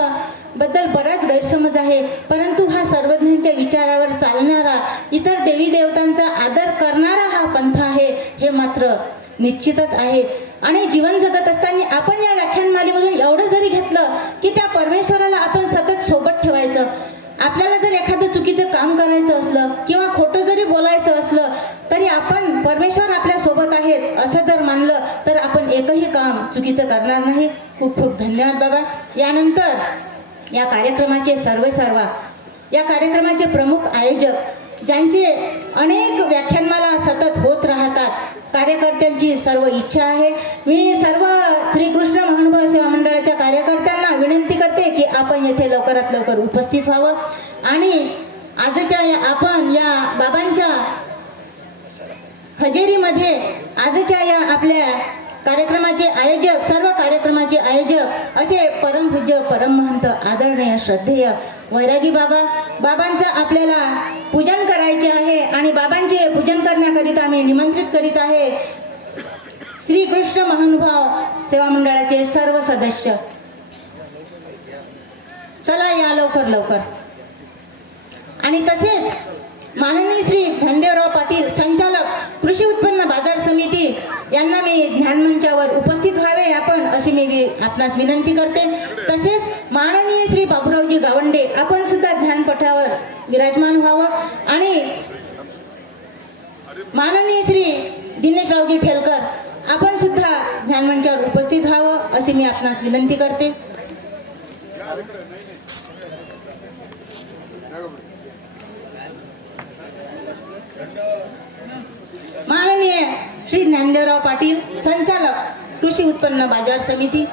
बद्दल बराच गैरसमज आहे, परंतु हा सर्वज्ञांच्या विचारावर चालणारा, इतर देवी देवतांचा आदर करणारा हा पंथ आहे, हे मात्र निश्चितच आहे. आणि जीवन जगत असताना आपण या व्याख्यानमालेमधून एवढं जरी घेतलं की त्या परमेश्वराला आपण सतत सोबत ठेवायचं. आपल्याला जर एखादं चुकीचं काम करायचं असलं किंवा खोटं जरी बोलायचं असलं तरी आपण परमेश्वर आपल्या सोबत आहेत असं जर मानलं तर आपण एकही काम चुकीचं करणार नाही. खूप खूप धन्यवाद बाबा. यानंतर या कार्यक्रमाचे सर्वेसर्वा, या कार्यक्रमाचे प्रमुख आयोजक, ज्यांचे अनेक व्याख्यानमाला सतत होत राहतात, कार्यकर्त्यांची सर्व इच्छा आहे. मी सर्व श्रीकृष्ण महानुभाव सेवा मंडळाच्या कार्यकर्त्यांना विनंती करते की आपण येथे लवकरात लवकर उपस्थित व्हावं आणि आजच्या आपण या बाबांच्या हजेरीमध्ये आजच्या या आपल्या कार्यक्रमाचे आयोजक, सर्व कार्यक्रमाचे आयोजक असे परमपूज्य परममहंत आदरणीय श्रद्धेय वैरागी बाबा, बाबांचं आपल्याला पूजन करायचे आहे आणि बाबांचे पूजन करण्याकरिता आम्ही निमंत्रित करीत आहे श्रीकृष्ण महानुभाव सेवा मंडळाचे सर्व सदस्य. चला या लवकर लवकर. आणि तसेच माननीय श्री धनदेवराव पाटील, संचालक कृषी उत्पन्न बाजार समिती, यांना मी ज्ञानमंचावर उपस्थित व्हावे आपण अशी मी आपणास विनंती करते. तसेच माननीय श्री बाबूरावजी गावंडे, आपण सुद्धा ज्ञानपथावर विराजमान व्हावं आणि माननीय श्री दिनेशरावजी ठेलकर, आपण सुद्धा ज्ञानमंचावर उपस्थित व्हावं. अशी मी आपणास विनंती करते. माननीय श्री ज्ञानदेवराव पाटील, संचालक कृषी उत्पन्न बाजार समिती.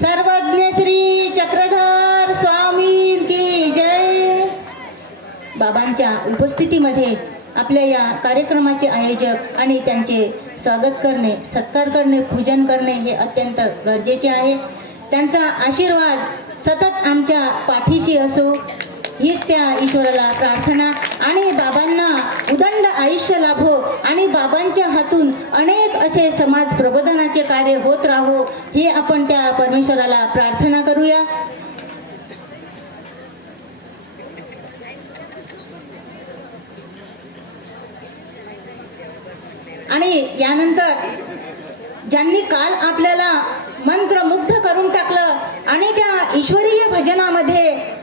सर्वज्ञ श्री चक्रधर स्वामी की जय. बाबांच्या उपस्थितीमध्ये आपल्या या कार्यक्रमाचे आयोजक आणि त्यांचे स्वागत करणे, सत्कार करणे, पूजन करणे हे अत्यंत गरजेचे आहे. त्यांचा आशीर्वाद सतत आमच्या पाठीशी असो हीच त्या ईश्वराला प्रार्थना. आणि बाबांना उदंड आयुष्य लाभो आणि बाबांच्या हातून अनेक असे समाज प्रबोधनाचे कार्य होत राहो ही आपण त्या परमेश्वराला प्रार्थना करूया. आणि यानंतर ज्यांनी काल आपल्याला मंत्रमुग्ध करून टाकलं आणि त्या ईश्वरीय भजनामध्ये